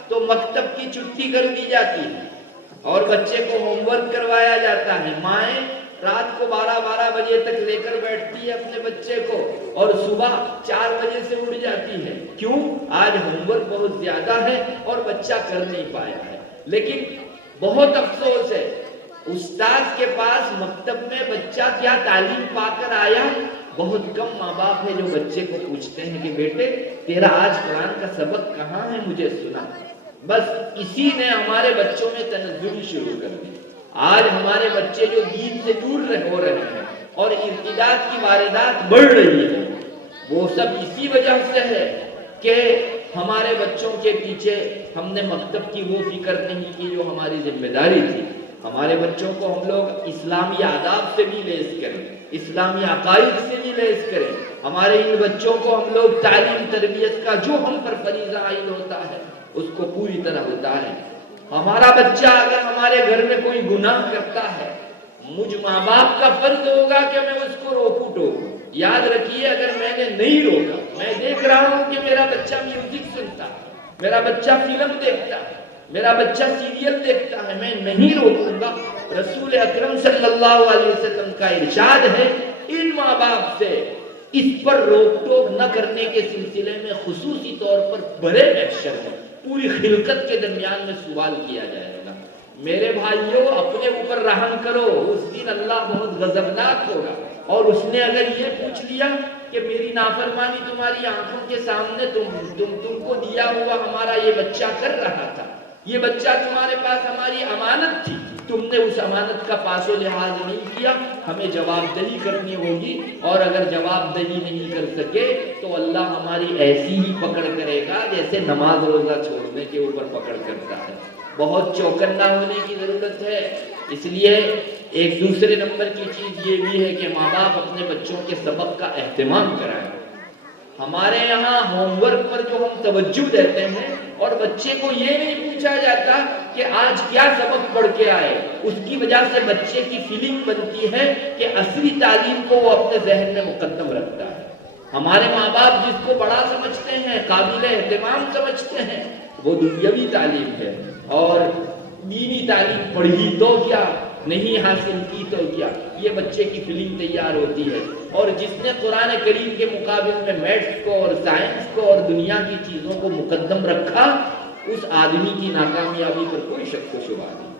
تو مکتب کی چھٹی کر دی جاتی ہے اور بچے کو ہوم ورک کروایا جاتا ہے. مائیں رات کو 12 بجے تک لے کر بیٹھتی ہے اپنے بچے کو اور صبح 4 بجے سے اٹھ جاتی ہے. کیوں؟ آج ہوم ورک بہت زیادہ ہے اور بچہ کر نہیں پایا ہے. لیکن بہت افسوس ہے استاد کے پاس مکتب میں بچہ کیا تعلیم پا کر آیا، بہت کم ماں باپ ہے جو بچے کو پوچھتے ہیں کہ بیٹے تیرا آج قرآن کا سبق کہاں ہے، مجھے سنا۔ بس اسی نے ہمارے بچوں میں تنزل شروع کر دی۔ آج ہمارے بچے جو دین سے دور ہو رہے ہیں اور ارتداد کی واردات بڑھ رہی ہے، وہ سب اسی وجہ سے ہے کہ ہمارے بچوں کے پیچھے ہم نے مکتب کی وہ فکر نہیں کی جو ہماری ذمہ داری تھی۔ ہمارے بچوں کو ہم لوگ اسلامی آداب سے بھی لیس کریں، اسلامی عقائد سے بھی لیس کریں۔ ہمارے ان بچوں کو ہم لوگ تعلیم تربیت کا جو ہم پر فریضہ عائد ہوتا ہے اس کو پوری طرح اتاریں۔ ہمارا بچہ اگر ہمارے گھر میں کوئی گناہ کرتا ہے، مجھ ماں باپ کا فرض ہوگا کہ میں اس کو روکوں ٹوکوں۔ یاد رکھیے اگر میں نے نہیں روکا، میں دیکھ رہا ہوں کہ میرا بچہ میوزک سنتا ہے، میرا بچہ فلم دیکھتا ہے، میرا بچہ سیریل دیکھتا ہے، میں نہیں روکوں گا۔ رسول اکرم صلی اللہ علیہ وسلم کا ارشاد ہے ان ماں باپ سے اس پر روک ٹوک نہ کرنے کے سلسلے میں خصوصی طور پر بڑے محشر میں پوری خلقت کے درمیان میں سوال کیا جائے گا۔ میرے بھائیوں اپنے اوپر رحم کرو، اس دن اللہ بہت غضبناک ہوگا۔ اور اس نے اگر یہ پوچھ لیا کہ میری نافرمانی تمہاری آنکھوں کے سامنے تم کو دیا ہوا ہمارا یہ بچہ کر رہا تھا، یہ بچہ تمہارے پاس ہماری امانت تھی، تم نے اس امانت کا پاس و لحاظ نہیں کیا، ہمیں جواب دہی کرنی ہوگی۔ اور اگر جواب دہی نہیں کر سکے تو اللہ ہماری ایسی ہی پکڑ کرے گا جیسے نماز روزہ چھوڑنے کے اوپر پکڑ کرتا ہے۔ بہت چوکنا ہونے کی ضرورت ہے۔ اس لیے ایک دوسرے نمبر کی چیز یہ بھی ہے کہ ماں باپ اپنے بچوں کے سبق کا اہتمام کرائیں۔ ہمارے یہاں ہوم ورک پر جو ہم توجہ دیتے ہیں اور بچے کو یہ نہیں پوچھا جاتا کہ آج کیا سبق پڑھ کے آئے، اس کی وجہ سے بچے کی فیلنگ بنتی ہے کہ عصری تعلیم کو وہ اپنے ذہن میں مقدم رکھتا ہے۔ ہمارے ماں باپ جس کو بڑا سمجھتے ہیں، قابل اہتمام سمجھتے ہیں، وہ دنیاوی تعلیم ہے، اور دینی تعلیم پڑھی تو کیا، نہیں حاصل کی تو کیا، یہ بچے کی فیلنگ تیار ہوتی ہے۔ اور جس نے قرآن کریم کے مقابل میں میتھس کو اور سائنس کو اور دنیا کی چیزوں کو مقدم رکھا، اس آدمی کی ناکامیابی پر کوئی شک و شبہ نہیں۔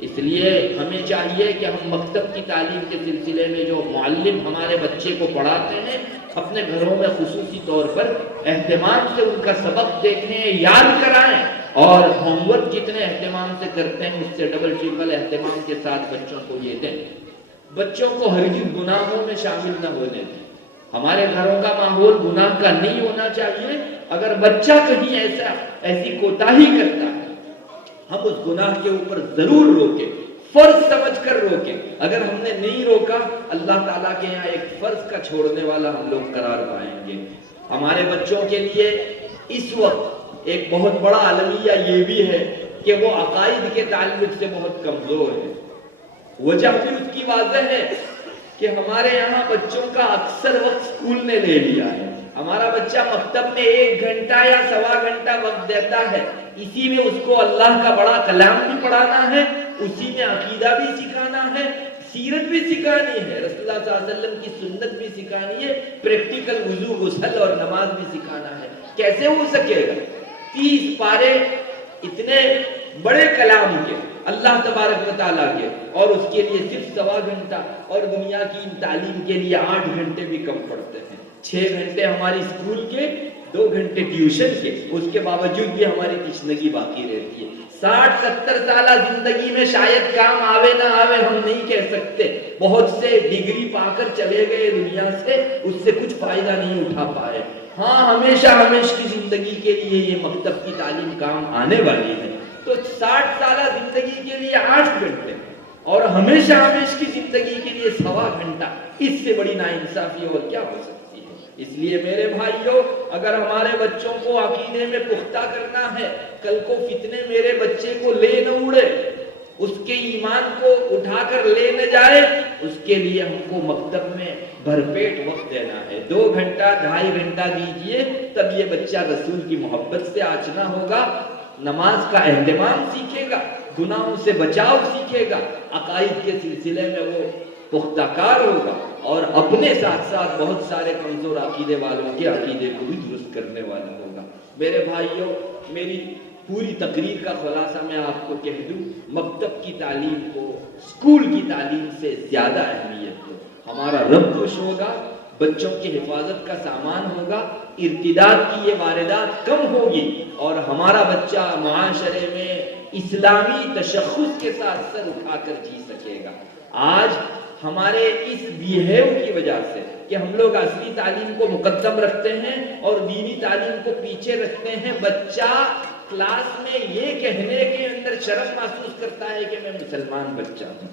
اس لیے ہمیں چاہیے کہ ہم مکتب کی تعلیم کے سلسلے میں جو معلم ہمارے بچے کو پڑھاتے ہیں، اپنے گھروں میں خصوصی طور پر اہتمام سے ان کا سبق دیکھیں، یاد کرائیں، اور ہوم ورک جتنے اہتمام سے کرتے ہیں اس سے ڈبل ٹرپل اہتمام کے ساتھ بچوں کو یہ دیں۔ بچوں کو ہرگز گناہوں میں شامل نہ ہونے دیں۔ ہمارے گھروں کا ماحول گناہ کا نہیں ہونا چاہیے۔ اگر بچہ کہیں ایسی کوتاہی کرتا ہے، ہم اس گناہ کے اوپر ضرور روکیں، فرض سمجھ کر روکیں۔ اگر ہم نے نہیں روکا، اللہ تعالیٰ کے یہاں ایک فرض کا چھوڑنے والا ہم لوگ قرار پائیں گے۔ ہمارے بچوں کے لیے اس وقت ایک بہت بڑا المیہ یہ بھی ہے کہ وہ عقائد کے تعلق سے بہت کمزور ہے۔ وجہ بھی اس کی واضح ہے کہ ہمارے یہاں بچوں کا اکثر وقت اسکول نے لے لیا ہے۔ ہمارا بچہ مکتب میں 1 گھنٹہ یا 1.25 گھنٹہ وقت دیتا ہے، اسی میں اس کو اللہ کا بڑا کلام بھی پڑھانا ہے، اسی میں عقیدہ بھی سکھانا ہے، سیرت بھی سکھانی ہے، رسول اللہ صلی اللہ علیہ وسلم کی سنت بھی سکھانی ہے، پریکٹیکل وضو غسل اور نماز بھی سکھانا ہے۔ کیسے ہو سکے گا؟ 30 پارے اتنے بڑے کلام کے، اللہ تبارک و تعالیٰ کے، اور اس کے لیے صرف 1.25 گھنٹہ، اور دنیا کی ان تعلیم کے لیے 8 گھنٹے بھی کم پڑتے ہیں۔ 6 گھنٹے ہماری اسکول کے، 2 گھنٹے ٹیوشن کے، اس کے باوجود بھی ہماری تشنگی باقی رہتی ہے۔ 60-70 سالہ زندگی میں شاید کام آوے نہ آوے ہم نہیں کہہ سکتے، بہت سے ڈگری پا کر چلے گئے دنیا سے، اس سے کچھ فائدہ نہیں اٹھا پائے۔ ہاں ہمیشہ کی زندگی کے لیے یہ مکتب کی تعلیم کام آنے والی ہے۔ تو 60 سالہ زندگی کے لیے 8 گھنٹے اور ہمیشہ کی زندگی کے لیے 1.25 گھنٹہ، اس سے بڑی ناانصافی اور کیا ہو سکتی ہے؟ اس لیے میرے بھائیوں، اگر ہمارے بچوں کو عقیدے میں پختہ کرنا ہے، کل کو فتنے میرے بچے کو لے نہ اڑے، اس کے ایمان کو اٹھا کر لے نہ جائے، اس کے لیے ہم کو مکتب میں بھرپیٹ وقت دینا ہے۔ 2 گھنٹہ 2.5 گھنٹہ دیجئے، تب یہ بچہ رسول کی محبت سے آشنا ہوگا، نماز کا اہتمام سیکھے گا، گناہوں سے بچاؤ سیکھے گا، عقائد کے سلسلے میں وہ پختہ کار ہوگا، اور اپنے ساتھ ساتھ بہت سارے کمزور عقیدے والوں کے عقیدے کو بھی درست کرنے والا ہوگا۔ میرے بھائیوں، میری پوری تقریر کا خلاصہ میں آپ کو کہہ دوں، مکتب کی تعلیم کو اسکول کی تعلیم سے زیادہ اہمیت دو. ہمارا رب خوش ہوگا، بچوں کی حفاظت کا سامان ہوگا، ارتداد کی یہ واردات کم ہوگی، اور ہمارا بچہ معاشرے میں اسلامی تشخص کے ساتھ سر اٹھا کر جی سکے گا. آج ہمارے اس بیہیو کی وجہ سے کہ ہم لوگ اصلی تعلیم کو مقدم رکھتے ہیں اور دینی تعلیم کو پیچھے رکھتے ہیں، بچہ کلاس میں یہ کہنے کے اندر شرم محسوس کرتا ہے کہ میں مسلمان بچہ ہوں.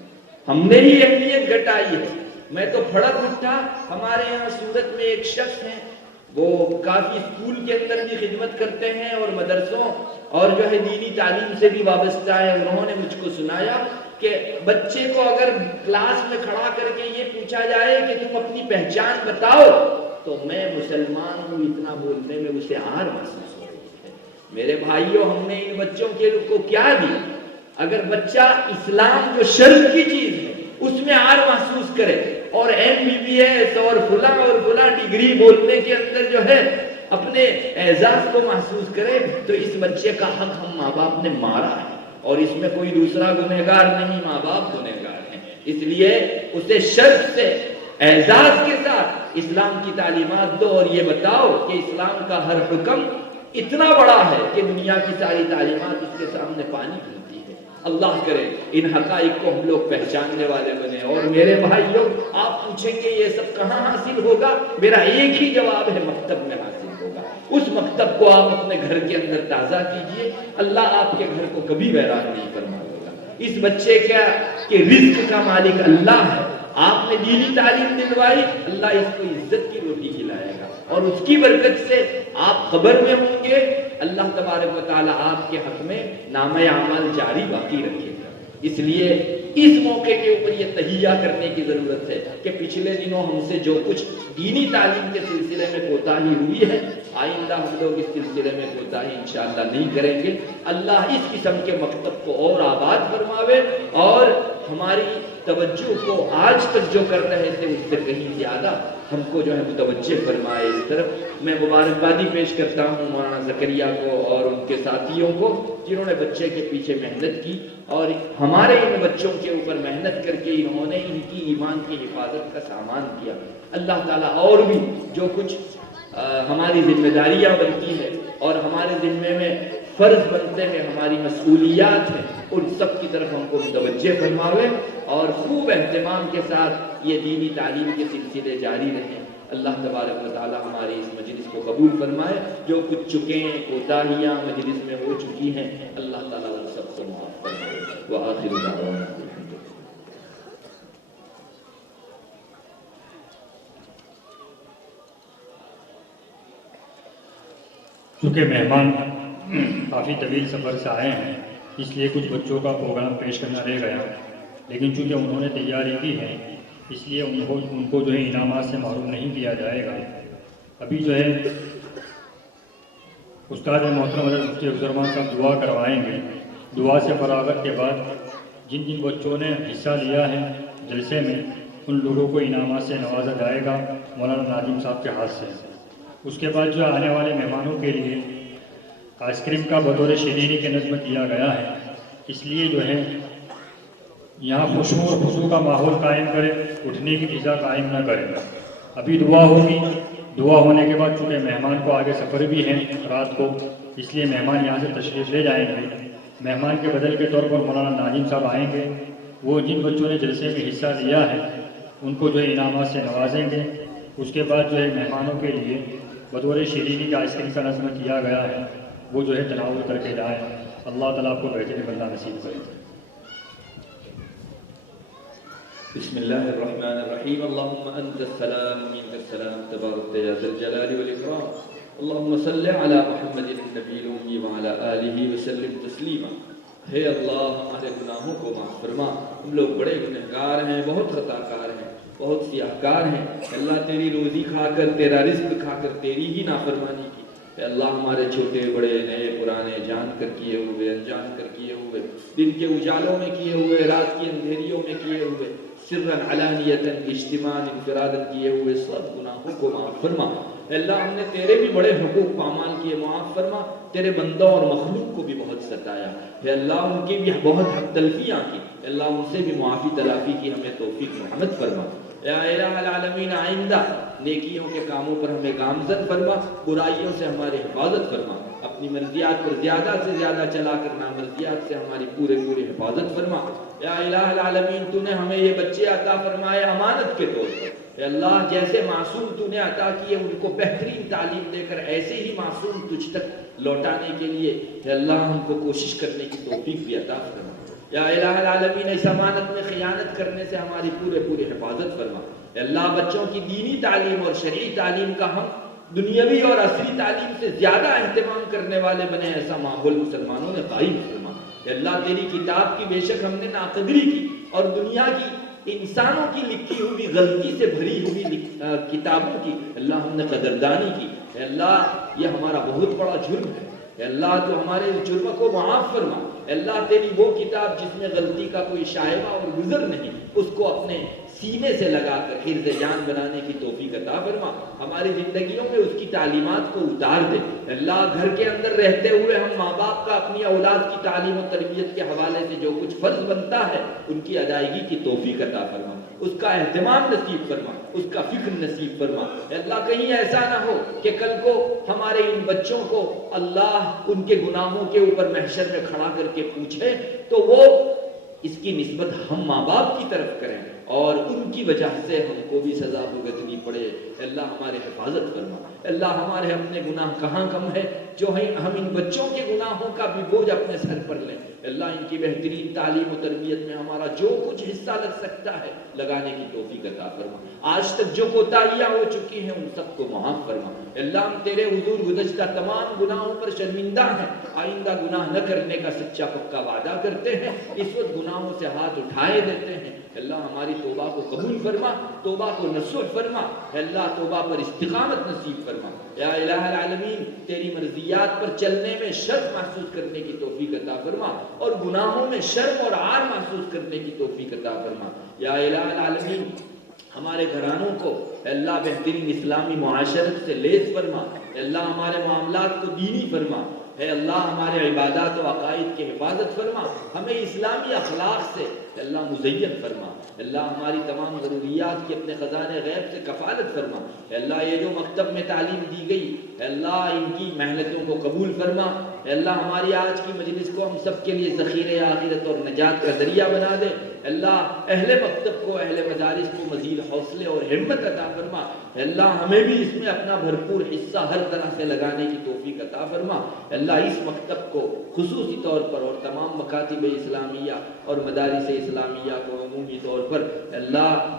ہم نے ہی اہمیت گھٹائی ہے. میں تو پھڑک اٹھا، ہمارے یہاں سورت میں ایک شخص ہیں، وہ کافی اسکول کے اندر بھی خدمت کرتے ہیں اور مدرسوں اور جو ہے دینی تعلیم سے بھی وابستہ ہے. انہوں نے مجھ کو سنایا کہ بچے کو اگر کلاس میں کھڑا کر کے یہ پوچھا جائے کہ تم اپنی پہچان بتاؤ تو میں مسلمان ہوں اتنا بولنے میں اسے آر محسوس ہو رہی ہے. میرے بھائیوں، ہم نے ان بچوں کے کو کیا دی؟ اگر بچہ اسلام جو شرف کی چیز ہے اس میں آر محسوس کرے اور MBBS اور فلاں ڈگری بولنے کے اندر جو ہے اپنے اعزاز کو محسوس کرے، تو اس بچے کا حق ہم ماں باپ نے مارا ہے، اور اس میں کوئی دوسرا گنہگار نہیں، ماں باپ گنہگار ہیں. اس لیے اسے شرف سے اعزاز کے ساتھ اسلام کی تعلیمات دو، اور یہ بتاؤ کہ اسلام کا ہر حکم اتنا بڑا ہے کہ دنیا کی ساری تعلیمات اس کے سامنے پانی پھرتی ہے. اللہ کرے ان حقائق کو ہم لوگ پہچاننے والے بنے. اور میرے بھائیوں، آپ پوچھیں گے یہ سب کہاں حاصل ہوگا؟ میرا ایک ہی جواب ہے، مکتب میں حاصل ہوگا. اس مکتب کو آپ اپنے گھر کے اندر تازہ کیجئے، اللہ آپ کے گھر کو کبھی ویران نہیں فرمائے گا. اس بچے کے رزق کا مالک اللہ ہے. آپ نے دینی تعلیم دلوائی، اللہ اس کو عزت کی روٹی کھلائے گا، اور اس کی برکت سے آپ خبر میں ہوں گے. اللہ تبارک و تعالی آپ کے حق میں نامہ اعمال جاری باقی رکھے گا. اس لیے اس موقع کے اوپر یہ تہیہ کرنے کی ضرورت ہے کہ پچھلے دنوں ہم سے جو کچھ دینی تعلیم کے سلسلے میں کوتاہی ہوئی ہے، آئندہ ہم لوگ اس سلسلے میں کوتاہی انشاءاللہ نہیں کریں گے. اللہ اس قسم کے مکتب کو اور آباد فرماوے، اور ہماری توجہ کو آج تک جو کر رہے تھے اس سے کہیں زیادہ ہم کو جو ہے متوجہ فرمائے اس طرف. میں مبارکبادی پیش کرتا ہوں مولانا زکریا کو اور ان کے ساتھیوں کو، جنہوں نے بچے کے پیچھے محنت کی، اور ہمارے ان بچوں کے اوپر محنت کر کے انہوں نے ان کی ایمان کی حفاظت کا سامان کیا. اللہ تعالیٰ اور بھی جو کچھ ہماری ذمہ داریاں بنتی ہیں اور ہمارے ذمے میں فرض بنتے ہیں، ہماری مسئولیات ہیں، ان سب کی طرف ہم کو متوجہ فرماوے، اور خوب اہتمام کے ساتھ یہ دینی تعلیم کے سلسلے جاری رہیں. اللہ تبارک و تعالی ہماری اس مجلس کو قبول فرمائے. جو کچھ چکیں کوتاہیاں مجلس میں ہو چکی ہیں، اللہ تعالیٰ ان سب کو معاف فرمائے. وآخر دعوانا چونکہ مہمان کافی طویل سفر سے آئے ہیں، اس لیے کچھ بچوں کا پروگرام پیش کرنا رہ گیا، لیکن چونکہ انہوں نے تیاری کی ہے اس لیے ان کو جو ہے انعامات سے محروم نہیں کیا جائے گا. ابھی جو ہے استاد محترم حضرت مفتی افضل الرحمان صاحب دعا کروائیں گے. دعا سے فراغت کے بعد جن جن بچوں نے حصہ لیا ہے جلسے میں، ان لوگوں کو انعامات سے نوازا جائے گا مولانا ناظم صاحب کے ہاتھ سے. اس کے بعد جو آنے والے مہمانوں کے لیے آئس کریم کا بطور شیرینی کے نظم کیا گیا ہے. اس لیے جو ہے یہاں خوشبو اور خوشبو کا ماحول قائم کرے، اٹھنے کی فضا قائم نہ کرے. ابھی دعا ہوگی، دعا ہونے کے بعد چونکہ مہمان کو آگے سفر بھی ہے رات کو، اس لیے مہمان یہاں سے تشریف لے جائیں گے. مہمان کے بدل کے طور پر مولانا ناظم صاحب آئیں گے. وہ جن بچوں نے جلسے میں حصہ لیا ہے ان کو جو ہے انعامات سے نوازیں گے. اس کے بعد جو ہے مہمانوں کے لیے بطور شیرینی کا آئس کریم کا نظم کیا گیا ہے، وہ جو ہے تناول کر کے جائیں. اللہ تعالیٰ آپ کو بہترین بندہ نصیب کرے. بسم اللہ الرحمن الرحیم. اللہم انت السلام منک السلام تبارک یا ذی الجلال والاکرام. اللہم صلی علی محمد النبی الامی وعلی آلہ وسلم تسلیما. ہے اللہ ہمارے گناہوں کو معاف فرما. ہم لوگ بڑے گنہگار ہیں، بہت خطا کار ہیں، بہت سیاہ کار ہیں. اللہ تیری روزی کھا کر، تیرا رزق کھا کر تیری ہی نافرمانی کی. اے اللہ ہمارے چھوٹے بڑے نئے پرانے جان کر کیے ہوئے، انجان کر کیے ہوئے، دن کے اجالوں میں کیے ہوئے، رات کی اندھیریوں میں کیے ہوئے سرًا علانیتاً اجتماعاً انفراداً کیے ہوئے سب گناہوں کو معاف فرما۔ اے اللہ ہم نے تیرے بھی بڑے حقوق پامال کیے، معاف فرما۔ تیرے بندوں اور مخلوق کو بھی بہت ستایا، اے اللہ ان کی بھی بہت حق تلفیاں کی، اے اللہ ان سے بھی معافی تلافی کی ہمیں توفیق مرحمت فرما۔ یا الہ العالمین آئندہ نیکیوں کے کاموں پر ہمیں گامزن فرما، برائیوں سے ہماری حفاظت فرما، اپنی مرضیات پر زیادہ سے زیادہ چلا کر نامرضیات سے ہماری پورے حفاظت فرما۔ یا الہ العالمین تو نے ہمیں یہ بچے عطا فرمائے امانت کے طور پر، اے اللہ جیسے معصوم تو نے عطا کیے ان کو بہترین تعلیم دے کر ایسے ہی معصوم تجھ تک لوٹانے کے لیے اے اللہ ہم کو کوشش کرنے کی توفیق بھی عطا فرما۔ یا الہ العالمین اس امانت میں خیانت کرنے سے ہماری پورے حفاظت فرما۔ اے اللہ بچوں کی دینی تعلیم اور شرعی تعلیم کا ہم دنیاوی اور عصری تعلیم سے زیادہ اہتمام کرنے والے بنے، ایسا ماحول مسلمانوں نے قائم فرما۔ اے اللہ تیری کتاب کی بے شک ہم نے ناقدری کی اور دنیا کی انسانوں کی لکھی ہوئی غلطی سے بھری ہوئی کتابوں کی اللہ ہم نے قدردانی کی۔ اے اللہ یہ ہمارا بہت بڑا جرم ہے، اے اللہ تو ہمارے اس جرم کو معاف فرما۔ اے اللہ تیری وہ کتاب جس میں غلطی کا کوئی شائبہ اور گزر نہیں، اس کو اپنے سینے سے لگا کر حفظ جان بنانے کی توفیق عطا فرما۔ ہماری زندگیوں میں اس کی تعلیمات کو اتار دے۔ اللہ گھر کے اندر رہتے ہوئے ہم ماں باپ کا اپنی اولاد کی تعلیم و تربیت کے حوالے سے جو کچھ فرض بنتا ہے ان کی ادائیگی کی توفیق عطا فرما، اس کا اہتمام نصیب فرما، اس کا فکر نصیب فرما۔ اللہ کہیں ایسا نہ ہو کہ کل کو ہمارے ان بچوں کو اللہ ان کے گناہوں کے اوپر محشر میں کھڑا کر کے پوچھے تو وہ اس کی نسبت ہم ماں باپ کی طرف کریں اور ان کی وجہ سے ہم کو بھی سزا بھگتنی پڑے۔ اللہ ہمارے حفاظت فرما۔ اللہ ہمارے اپنے گناہ کہاں کم ہے جو ہم ان بچوں کے گناہوں کا بھی بوجھ اپنے سر پر لیں۔ اللہ ان کی بہترین تعلیم و تربیت میں ہمارا جو کچھ حصہ لگ سکتا ہے لگانے کی توفیق عطا فرما۔ آج تک جو کوتاہیاں ہو چکی ہیں ان سب کو معاف فرما۔ اللہ ہم تیرے حضور گزشتہ تمام گناہوں پر شرمندہ ہیں، آئندہ گناہ نہ کرنے کا سچا پکا وعدہ کرتے ہیں، اس وقت گناہوں سے ہاتھ اٹھائے دیتے ہیں۔ اللہ ہماری توبہ کو قبول فرما، توبہ کو نصوح فرما، اللہ توبہ پر استقامت نصیب فرما۔ یا الہ العالمین تیری مرضیات پر چلنے میں شرم محسوس کرنے کی توفیق عطا فرما اور گناہوں میں شرم اور عار محسوس کرنے کی توفیق عطا فرما۔ یا الہ العالمین ہمارے گھرانوں کو اللہ بہترین اسلامی معاشرت سے لیس فرما، اللہ ہمارے معاملات کو دینی فرما، اے اللہ ہمارے عبادات و عقائد کی حفاظت فرما، ہمیں اسلامی اخلاق سے اللہ مزین فرما، اللہ ہماری تمام ضروریات کی اپنے خزانے غیب سے کفالت فرما۔ اے اللہ یہ جو مکتب میں تعلیم دی گئی اے اللہ ان کی محنتوں کو قبول فرما، اے اللہ ہماری آج کی مجلس کو ہم سب کے لیے ذخیرہ آخرت اور نجات کا ذریعہ بنا دے۔ اللہ اہل مکتب کو اہل مدارس کو مزید حوصلے اور ہمت عطا فرما، اے اللہ ہمیں بھی اس میں اپنا بھرپور حصہ ہر طرح سے لگانے کی توفیق عطا فرما۔ اللہ اس مکتب کو خصوصی طور پر اور تمام مکاتب اسلامیہ اور مدارس اسلامیہ کو عمومی طور پر اللہ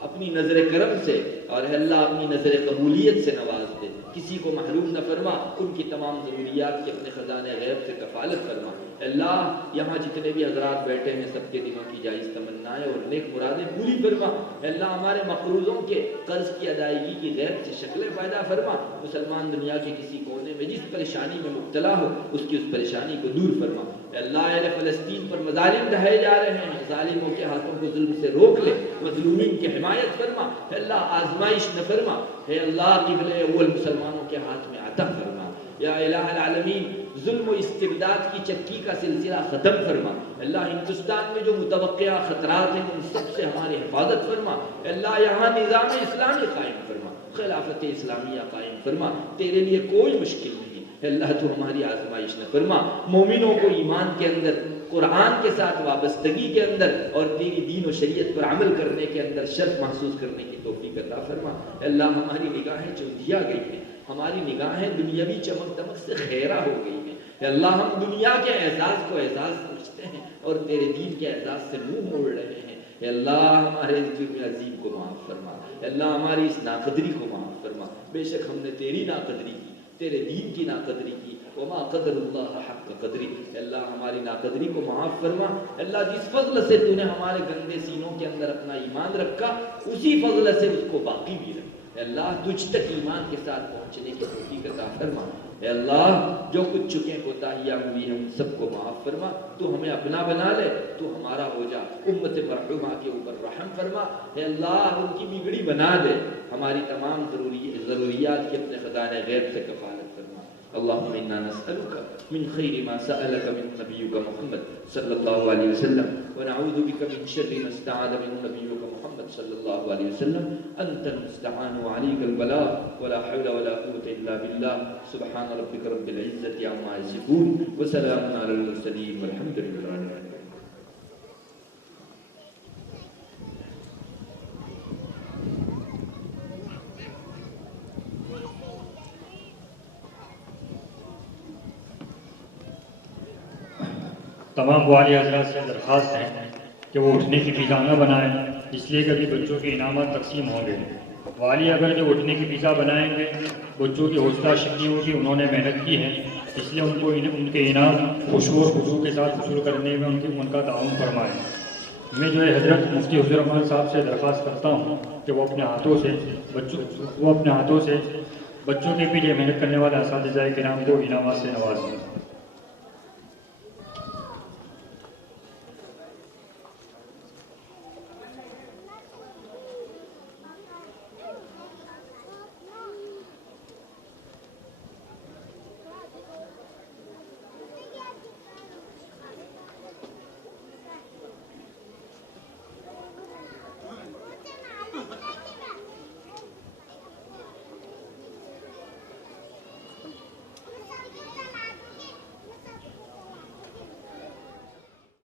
اپنی نظر کرم سے اور اللہ اپنی نظر قبولیت سے نواز دے، کسی کو محروم نہ فرما، ان کی تمام ضروریات کے اپنے خزانے غیب سے کفالت فرما۔ اللہ یہاں جتنے بھی حضرات بیٹھے ہیں سب کے دلوں کی جائز تمنائیں اور نیک مرادیں پوری فرما۔ اللہ ہمارے مقروضوں کے قرض کی ادائیگی کی غیب سے شکلیں پیدا فرما، مسلمان دنیا کے کسی کونے میں جس پریشانی میں مبتلا ہو اس کی اس پریشانی کو دور فرما۔ اللہ اہل فلسطین پر مظالم ڈھائے جا رہے ہیں، ظالموں کے ہاتھوں کو ظلم سے روک لے، مظلومین کی حمایت فرما، اللہ آزمائش نہ فرما، اے اللہ قبلہ اول مسلمانوں کے ہاتھ میں عطا فرما۔ یا الہ العالمین ظلم و استبداد کی چکی کا سلسلہ ختم فرما، اللہ ہندوستان میں جو متوقع خطرات ہیں ان سب سے ہماری حفاظت فرما، اللہ یہاں نظام اسلامی قائم فرما، خلافت اسلامیہ قائم فرما، تیرے لیے کوئی مشکل نہیں، اللہ تو ہماری آزمائش نہ فرما، مومنوں کو ایمان کے اندر قرآن کے ساتھ وابستگی کے اندر اور تیری دین و شریعت پر عمل کرنے کے اندر شرف محسوس کرنے کی توفیق عطا فرما۔ اللہ ہماری نگاہیں چوندھیا گئی ہیں، ہماری نگاہیں دنیاوی چمک دمک سے خیرہ ہو گئی ہیں، اللہ ہم دنیا کے اعزاز کو اعزاز سمجھتے ہیں اور تیرے دین کے اعزاز سے منہ موڑ رہے ہیں۔ اے اللہ ہمارے اس جرم عظیم کو معاف فرما، اے اللہ ہماری اس ناقدری کو معاف فرما، بے شک ہم نے تیری ناقدری کی، تیرے دین کی ناقدری کی، وما قدر اللہ حق قدری، اللہ ہماری ناقدری کو معاف فرما۔ اللہ جس فضل سے تو نے ہمارے گندے سینوں کے اندر اپنا ایمان رکھا اسی فضل سے اس کو باقی بھی رکھ، اے اللہ تجھ تک ایمان کے ساتھ پہنچنے کی توفیق عطا فرما۔ اے اللہ جو کچھ چکے کوتاہیاں ہوئی ہیں ان سب کو معاف فرما، تو ہمیں اپنا بنا لے، تو ہمارا ہو جا، امت مرحومہ کے اوپر رحم فرما۔ اے اللہ ان کی بگڑی بنا دے، ہماری تمام ضروریات کی اپنے خزانہ غیب سے کفالت فرما۔ اللهم انا نسألك من خير ما سألك من نبيك محمد صلى الله عليه وسلم ونعوذ بك من شر ما استعاذ منه نبيك محمد صلى الله عليه وسلم أنت المستعان وعليك البلاغ ولا حول ولا قوة إلا بالله سبحان ربك رب العزة عما يصفون وسلام على المرسلين والحمد لله رب العالمين۔ تمام والی حضرات سے درخواست ہے کہ وہ اٹھنے کی فضا نہ بنائیں، اس لیے کبھی بچوں کے انعامات تقسیم ہوں گے۔ والی اگر جو اٹھنے کی فضا بنائیں گے بچوں کی حوصلہ شکنی ہوگی، انہوں نے محنت کی ہے، اس لیے ان کو ان کے انعام خوشبو اور خضوع کے ساتھ وصول کرنے میں ان کا تعاون فرمائیں۔ میں جو ہے حضرت مفتی حضور الرحمان صاحب سے درخواست کرتا ہوں کہ وہ اپنے ہاتھوں سے بچوں کے پیچھے محنت کرنے والے اساتذہ کرام کو انعامات سے نوازیں۔